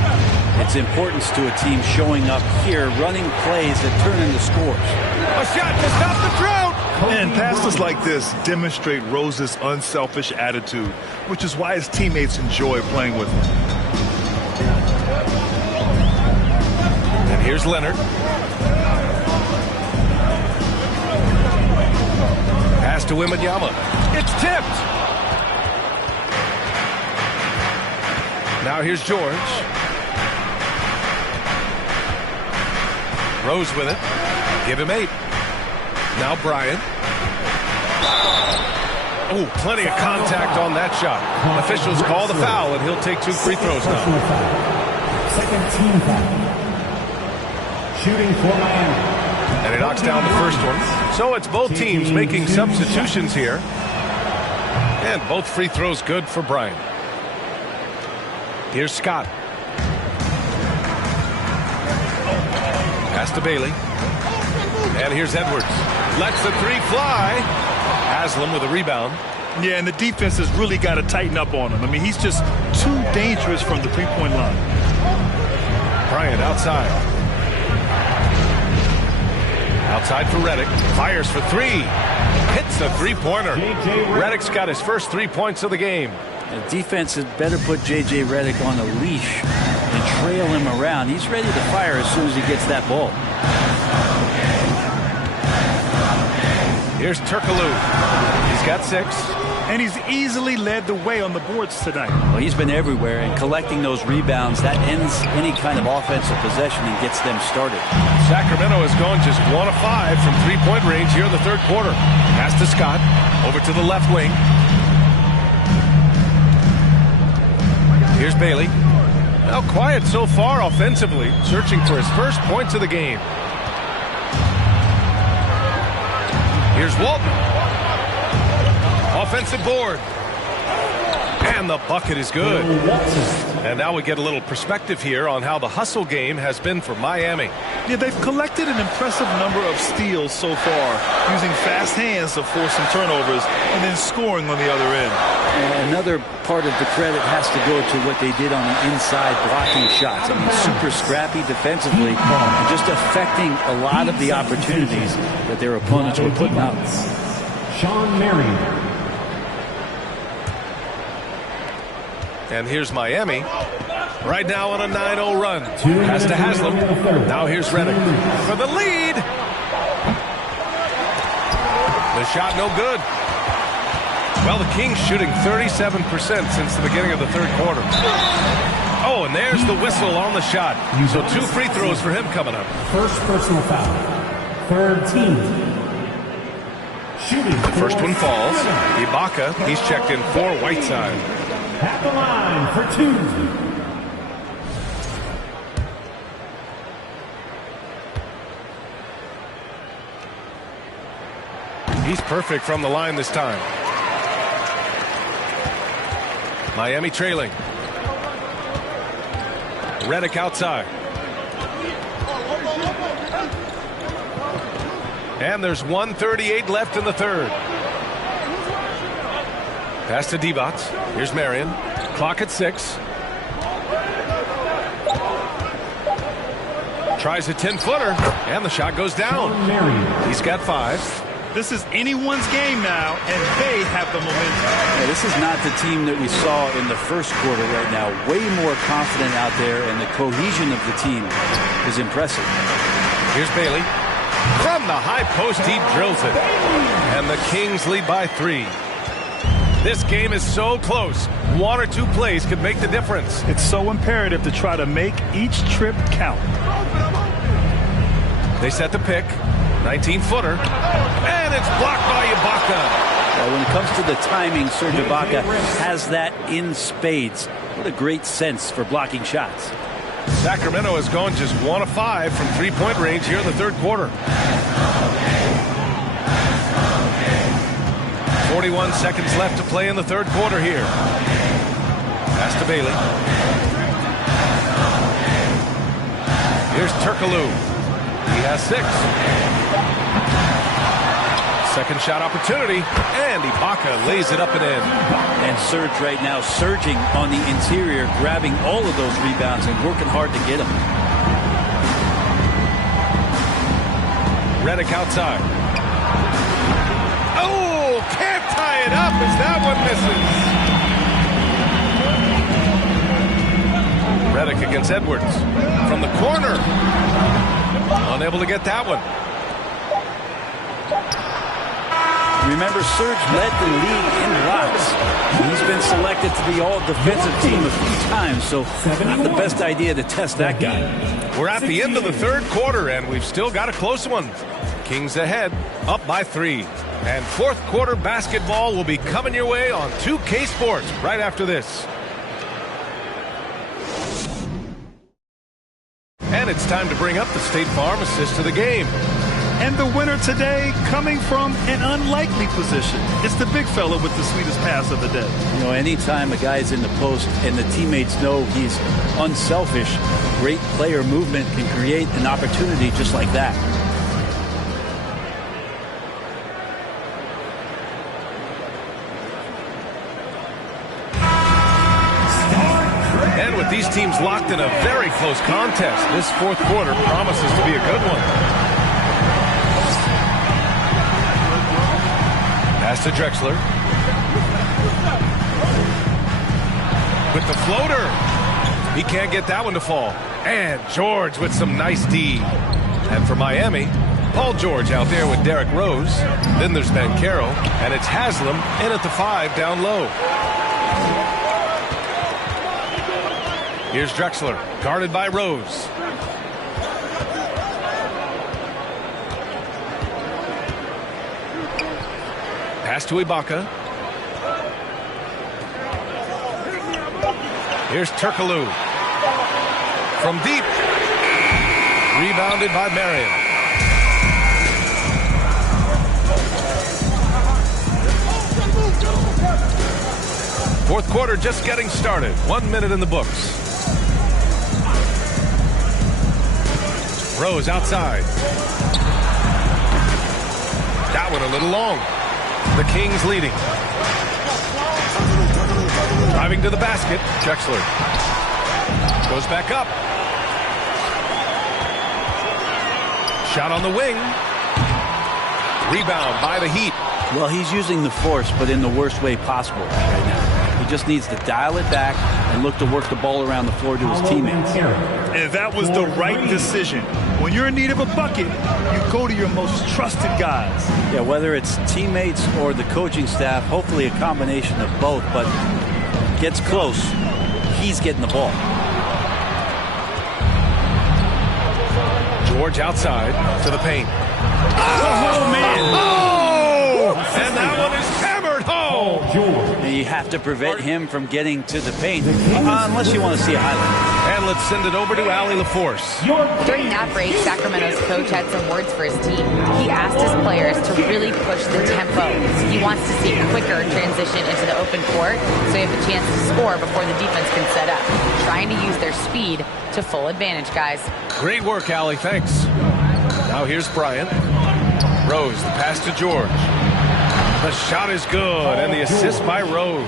its importance to a team showing up here, running plays that turn into scores. A shot to stop the drought. And passes like this demonstrate Rose's unselfish attitude, which is why his teammates enjoy playing with him. And here's Leonard. Pass to Wembanyama. It's tipped. Now here's George. Rose with it. Give him 8. Now Bryant. Oh, plenty of contact on that shot. Officials call the foul, and he'll take 2 free throws now. Second team foul. Shooting for Miami. And he knocks down the first one. So it's both teams making substitutions here. And both free throws good for Bryant. Here's Scott. Pass to Bailey. And here's Edwards. Lets the 3 fly. Haslam with a rebound. Yeah, and the defense has really got to tighten up on him. I mean, he's just too dangerous from the three-point line. Bryant outside. Outside for Redick. Fires for 3. Hits the three-pointer. Redick's got his first 3 points of the game. The defense had better put J.J. Redick on a leash and trail him around. He's ready to fire as soon as he gets that ball. Here's Turkoglu. He's got 6. And he's easily led the way on the boards tonight. Well, he's been everywhere, and collecting those rebounds, that ends any kind of offensive possession and gets them started. Sacramento has gone just 1 of 5 from three-point range here in the third quarter. Pass to Scott, over to the left wing. Here's Bailey. Now quiet so far offensively, searching for his first points of the game. Here's Walton. Offensive board. And the bucket is good. And now we get a little perspective here on how the hustle game has been for Miami. Yeah, they've collected an impressive number of steals so far, using fast hands to force some turnovers and then scoring on the other end. Another part of the credit has to go to what they did on the inside blocking shots. I mean, super scrappy defensively and just affecting a lot of the opportunities that their opponents were putting out. Sean Marion. And here's Miami. Right now on a 9-0 run. Pass to Haslam. Now here's Redick for the lead. The shot no good. Well, the Kings shooting 37% since the beginning of the third quarter. Oh, and there's the whistle on the shot. So 2 free throws for him coming up. First personal foul. Third team. Shooting. The first one falls. Ibaka, he's checked in for Whiteside. At the line for 2. He's perfect from the line this time. Miami trailing. Redick outside. And there's 1:38 left in the third. Pass to Divac. Here's Marion. Clock at 6. Tries a 10-footer, and the shot goes down. He's got 5. This is anyone's game now, and they have the momentum. Yeah, this is not the team that we saw in the first quarter right now. Way more confident out there, and the cohesion of the team is impressive. Here's Bailey. From the high post, he drills it. And the Kings lead by 3. This game is so close. 1 or 2 plays could make the difference. It's so imperative to try to make each trip count. They set the pick. 19-footer. And it's blocked by Ibaka. Well, when it comes to the timing, Serge Ibaka has that in spades. What a great sense for blocking shots. Sacramento has gone just 1 of 5 from three-point range here in the third quarter. 41 seconds left to play in the third quarter here. Pass to Bailey. Here's Turkoglu. He has 6. Second shot opportunity, and Ibaka lays it up and in. And Serge right now surging on the interior, grabbing all of those rebounds and working hard to get them. Redick outside. Oh, can't tie it up as that one misses. Redick against Edwards from the corner. Unable to get that one. Remember, Serge led the league in blocks. He's been selected to the all-defensive team a few times, so not the best idea to test that guy. We're at the end of the third quarter, and we've still got a close one. Kings ahead, up by 3. And fourth quarter basketball will be coming your way on 2K Sports right after this. And it's time to bring up the State Farm assist to the game. And the winner today coming from an unlikely position. It's the big fella with the sweetest pass of the day. You know, anytime a guy's in the post and the teammates know he's unselfish, great player movement can create an opportunity just like that. And with these teams locked in a very close contest, this fourth quarter promises to be a good one. Pass to Drexler. With the floater. He can't get that one to fall. And George with some nice D. And for Miami, Paul George out there with Derrick Rose. Then there's Banchero, and it's Haslam in at the 5 down low. Here's Drexler, guarded by Rose. Pass to Ibaka. Here's Turkoglu. From deep. Rebounded by Marion. Fourth quarter just getting started. 1 minute in the books. Rose outside. That one a little long. The Kings leading. Driving to the basket. Drexler goes back up. Shot on the wing. Rebound by the Heat. Well, he's using the force, but in the worst way possible right now. He just needs to dial it back and look to work the ball around the floor to his teammates. And that was the right decision. When you're in need of a bucket, you go to your most trusted guys. Yeah, whether it's teammates or the coaching staff, hopefully a combination of both, but gets close, he's getting the ball. George outside to the paint. Oh, man. Oh! And that one is hammered home. And you have to prevent him from getting to the paint, unless you want to see a highlight. And let's send it over to Allie LaForce. During that break, Sacramento's coach had some words for his team. He asked his players to really push the tempo. He wants to see quicker transition into the open court so you have a chance to score before the defense can set up. Trying to use their speed to full advantage, guys. Great work, Allie. Thanks. Now here's Bryant. Rose, the pass to George. The shot is good, and the assist by Rose.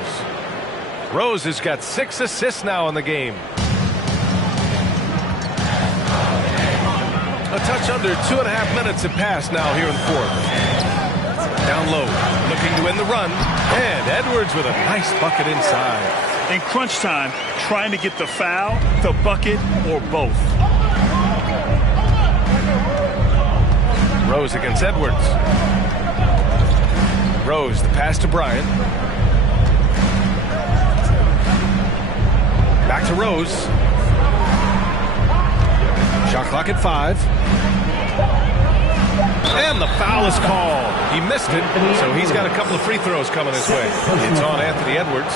Rose has got 6 assists now in the game. A touch under 2.5 minutes have passed now here in the fourth. Down low, looking to win the run. And Edwards with a nice bucket inside. In crunch time, trying to get the foul, the bucket, or both. Rose against Edwards. Rose, the pass to Bryant. Back to Rose. Shot clock at 5. And the foul is called. He missed it, so he's got a couple of free throws coming his way. It's on Anthony Edwards.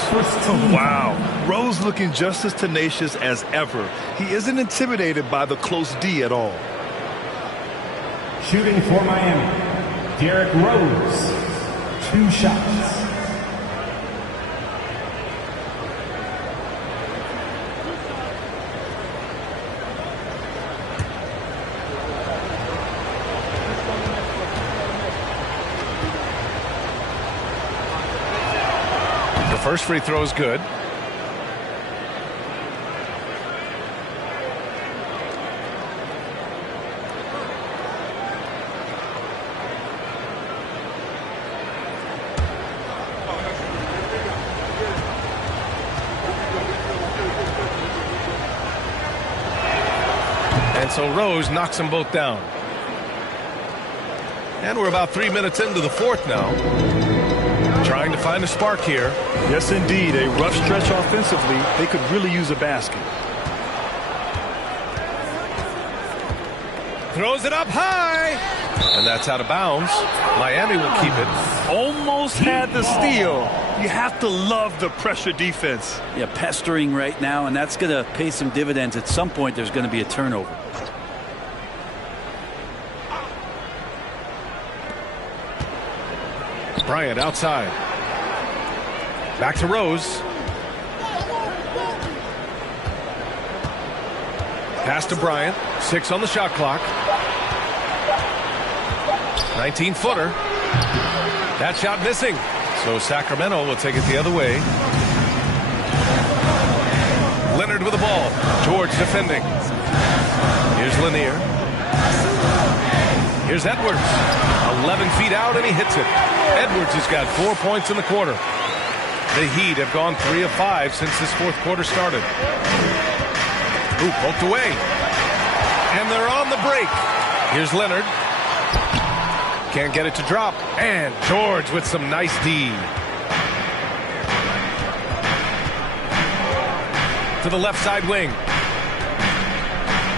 Wow. Rose looking just as tenacious as ever. He isn't intimidated by the close D at all. Shooting for Miami, Derrick Rose, 2 shots. The first free throw is good. And so Rose knocks them both down. And we're about 3 minutes into the fourth now. Trying to find a spark here. Yes, indeed. A rough stretch offensively. They could really use a basket. Throws it up high. And that's out of bounds. Miami will keep it. Almost had the steal. You have to love the pressure defense. Yeah, pestering right now, and that's going to pay some dividends. At some point, there's going to be a turnover. Bryant outside. Back to Rose. Pass to Bryant. 6 on the shot clock. 19-footer. That shot missing. So Sacramento will take it the other way. Leonard with the ball. George defending. Here's Lanier. Here's Edwards. 11 feet out, and he hits it. Edwards has got 4 points in the quarter. The Heat have gone 3 of 5 since this fourth quarter started. Ooh, poked away. And they're on the break. Here's Leonard. Can't get it to drop. And George with some nice D. To the left side wing.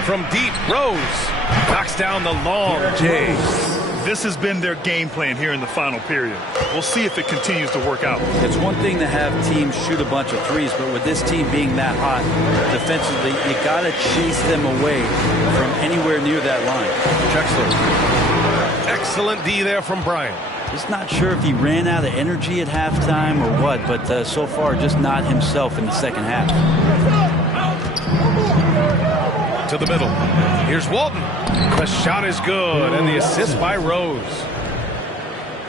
From deep, Rose knocks down the long J. This has been their game plan here in the final period. We'll see if it continues to work out. It's one thing to have teams shoot a bunch of threes, but with this team being that hot defensively, you got to chase them away from anywhere near that line. Drexler. Excellent D there from Bryant. Just not sure if he ran out of energy at halftime or what, but so far just not himself in the second half. To the middle. Here's Walton. The shot is good, and the assist by Rose.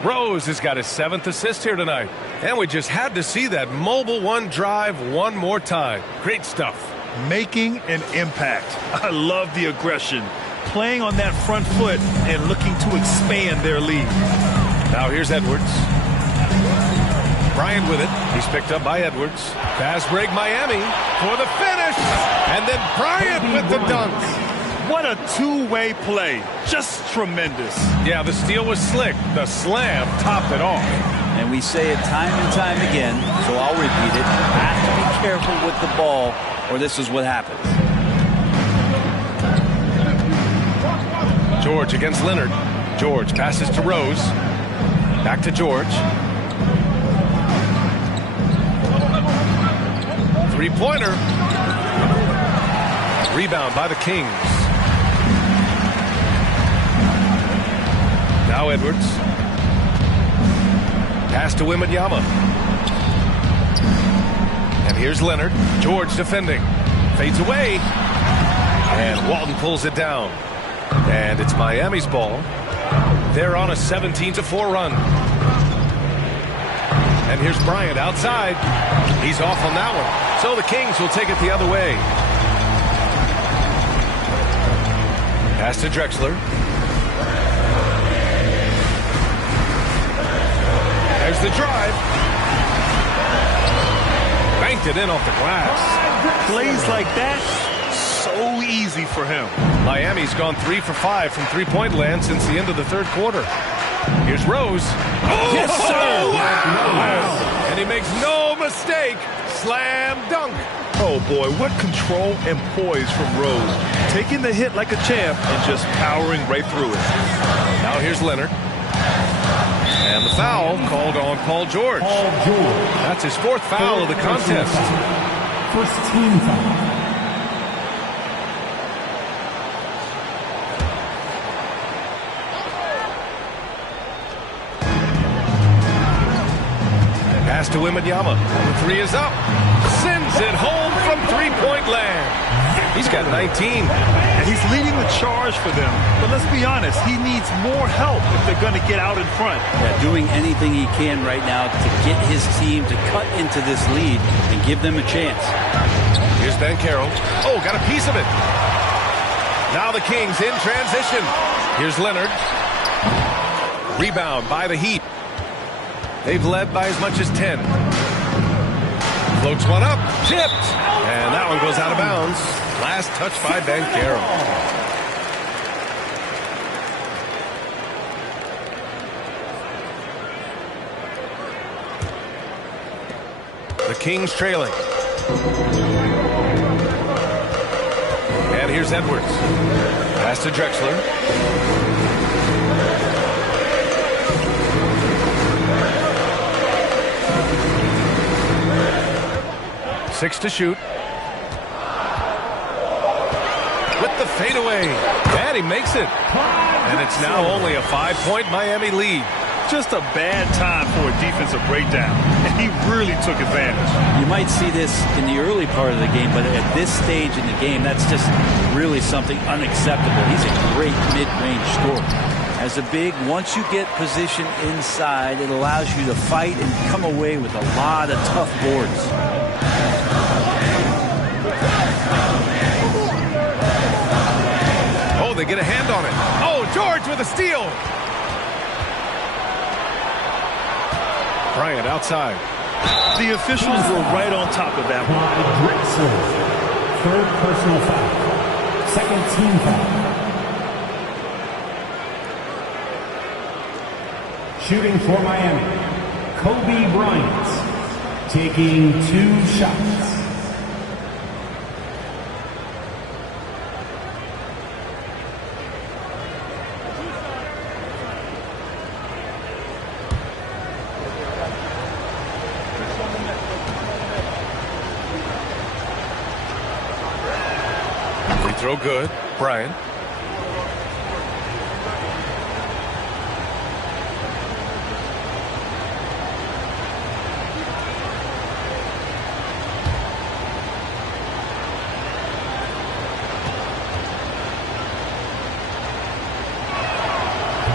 Rose has got his 7th assist here tonight. And we just had to see that mobile one drive one more time. Great stuff. Making an impact. I love the aggression. Playing on that front foot and looking to expand their lead. Now here's Edwards. Bryant with it. He's picked up by Edwards. Fast break Miami for the finish. And then Bryant with the dunk. What a two-way play. Just tremendous. Yeah, the steal was slick. The slam topped it off. And we say it time and time again, so I'll repeat it. Have to be careful with the ball, or this is what happens. George against Leonard. George passes to Rose. Back to George. Three-pointer. Rebound by the Kings. Now Edwards. Pass to Wembanyama. And here's Leonard. George defending. Fades away. And Walton pulls it down. And it's Miami's ball. They're on a 17-4 run. And here's Bryant outside. He's off on that one. So the Kings will take it the other way. Pass to Drexler. There's the drive. Banked it in off the glass. Plays like that, so easy for him. Miami's gone 3 for 5 from three-point land since the end of the third quarter. Here's Rose. Oh, yes, sir. Wow. And he makes no mistake. Slam dunk. Oh, boy, what control and poise from Rose. Taking the hit like a champ and just powering right through it. Now here's Leonard. And the foul called on Paul George. That's his 4th foul of the contest. First team foul. Pass to Wembanyama. The 3 is up. Sends it home from three-point land. He's got 19. And he's leading the charge for them. But let's be honest, he needs more help if they're going to get out in front. Yeah, doing anything he can right now to get his team to cut into this lead and give them a chance. Here's Ben Carroll. Oh, got a piece of it. Now the Kings in transition. Here's Leonard. Rebound by the Heat. They've led by as much as 10. Floats one up. Tipped. And that one goes out of bounds. Last touch by Ben Carroll. The Kings trailing. And here's Edwards. Pass to Drexler. 6 to shoot. With the fadeaway. And he makes it. And it's now only a 5-point Miami lead. Just a bad time for a defensive breakdown. And he really took advantage. You might see this in the early part of the game, but at this stage in the game, that's just really something unacceptable. He's a great mid-range scorer. As a big, once you get position inside, it allows you to fight and come away with a lot of tough boards. Oh, they get a hand on it. Oh, George with a steal. Bryant outside. The officials were right on top of that one. Third personal foul. Second team foul. Shooting for Miami, Kobe Bryant, taking 2 shots. Free throw good. Bryant.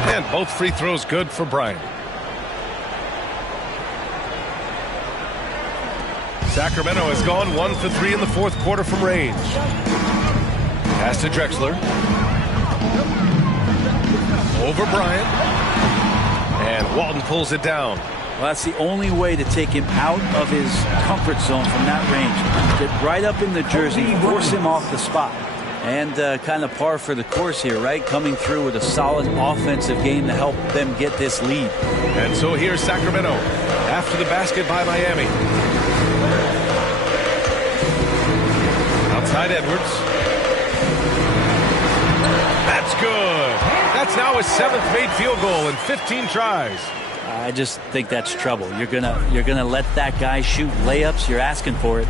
And both free throws good for Bryant. Sacramento has gone 1 for 3 in the fourth quarter from range. Pass to Drexler. Over Bryant. And Walton pulls it down. Well, that's the only way to take him out of his comfort zone from that range. Get right up in the jersey, force him off the spot. And kind of par for the course here, right? Coming through with a solid offensive game to help them get this lead. And so here's Sacramento after the basket by Miami. Outside Edwards. That's good. That's now his 7th made field goal in 15 tries. I just think that's trouble. You're gonna let that guy shoot layups. You're asking for it.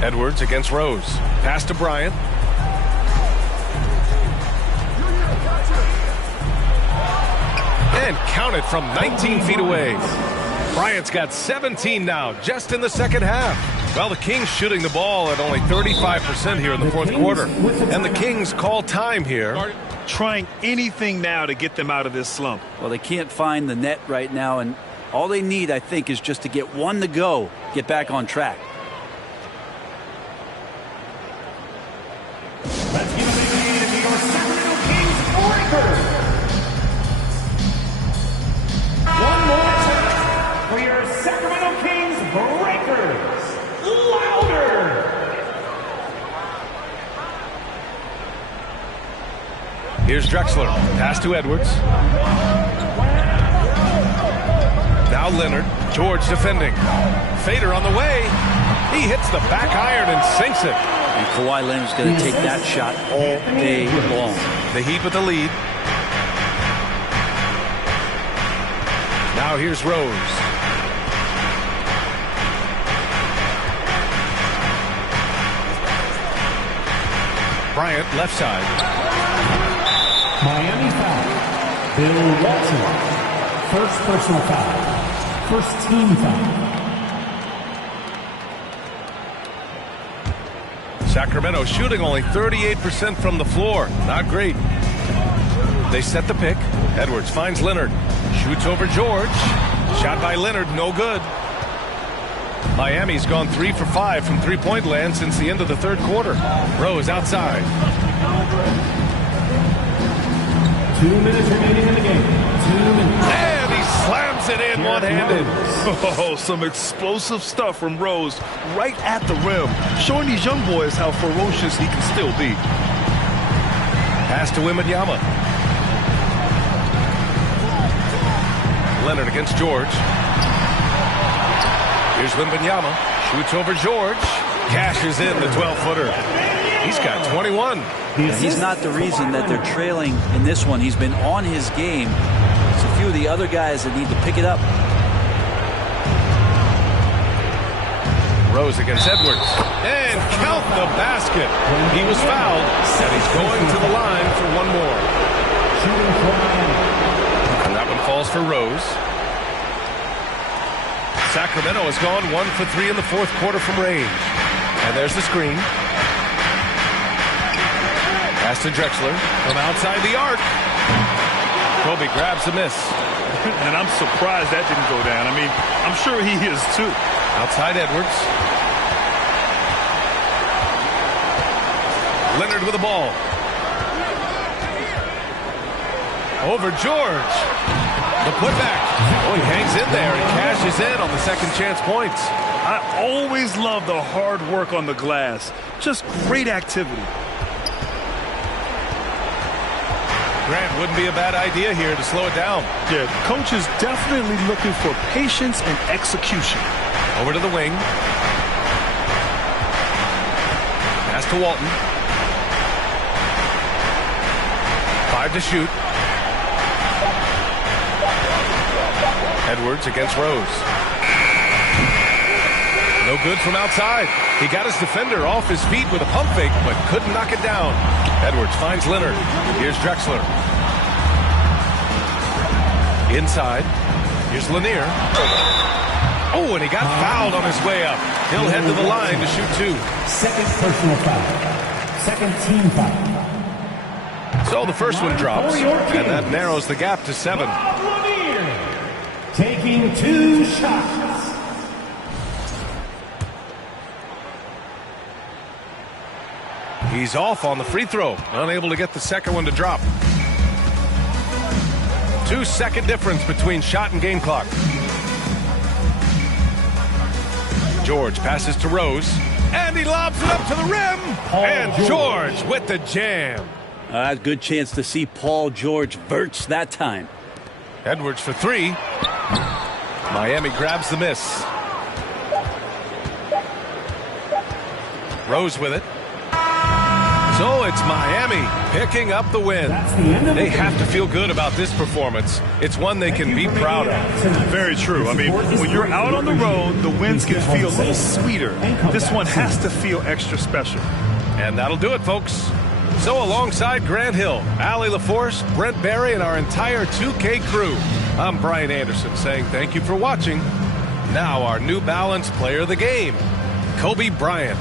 Edwards against Rose. Pass to Bryant. And counted from 19 feet away. Bryant's got 17 now, just in the second half. Well, the Kings shooting the ball at only 35% here in the fourth quarter. And the Kings call time here. Trying anything now to get them out of this slump. Well, they can't find the net right now, and all they need, I think, is just to get one to go, get back on track. Let's give a big hand to your Sacramento Kings Breakers. One more time for your Sacramento Kings Breakers. Louder! Here's Drexler. Pass to Edwards. Now Leonard. George defending. Fader on the way. He hits the back iron and sinks it. And Kawhi Leonard's going to take that shot all day long. The Heat with the lead. Now here's Rose. Bryant left side. Miami foul. Bill Walton. First personal foul. First team foul. Sacramento shooting only 38% from the floor. Not great. They set the pick. Edwards finds Leonard. Shoots over George. Shot by Leonard, no good. Miami's gone 3 for 5 from three-point land since the end of the third quarter. Rose outside. 2 minutes remaining in the game. 2 minutes. And he slams it in one-handed. Oh, some explosive stuff from Rose right at the rim, showing these young boys how ferocious he can still be. Pass to Wembanyama. Leonard against George. Here's Wembanyama. Shoots over George. Cashes in the 12-footer. He's got 21. He's not the reason that they're trailing in this one. He's been on his game. It's a few of the other guys that need to pick it up. Rose against Edwards. And count the basket. He was fouled, and he's going to the line for one more. Shooting for Miami. And that one falls for Rose. Sacramento has gone 1 for 3 in the fourth quarter from range. And there's the screen. Pass to Drexler from outside the arc. Kobe grabs a miss. And I'm surprised that didn't go down. I mean, I'm sure he is too. Outside Edwards. Leonard with the ball. Over George. The putback. Oh, he hangs in there and cashes in on the second chance points. I always love the hard work on the glass. Just great activity. Grant, wouldn't be a bad idea here to slow it down. Yeah, the coach is definitely looking for patience and execution. Over to the wing. Pass to Walton. 5 to shoot. Edwards against Rose. No good from outside. He got his defender off his feet with a pump fake, but couldn't knock it down. Edwards finds Leonard. Here's Drexler. Inside. Here's Lanier. Oh, and he got fouled on his way up. He'll head to the line to shoot 2. Second personal foul. Second team foul. So the first one drops, and that narrows the gap to 7. Taking 2 shots. He's off on the free throw, unable to get the second one to drop. 2-second difference between shot and game clock. George passes to Rose, and he lobs it up to the rim. And George with the jam. Good chance to see Paul George verts that time. Edwards for 3. Miami grabs the miss. Rose with it. So it's Miami picking up the win. They have to feel good about this performance. It's one they can be proud of. Very true. I mean, when you're out on the road, the wins can feel a little sweeter. This one has to feel extra special. And that'll do it, folks. So alongside Grant Hill, Allie LaForce, Brent Barry, and our entire 2K crew, I'm Brian Anderson saying thank you for watching. Now our New Balance player of the game, Kobe Bryant.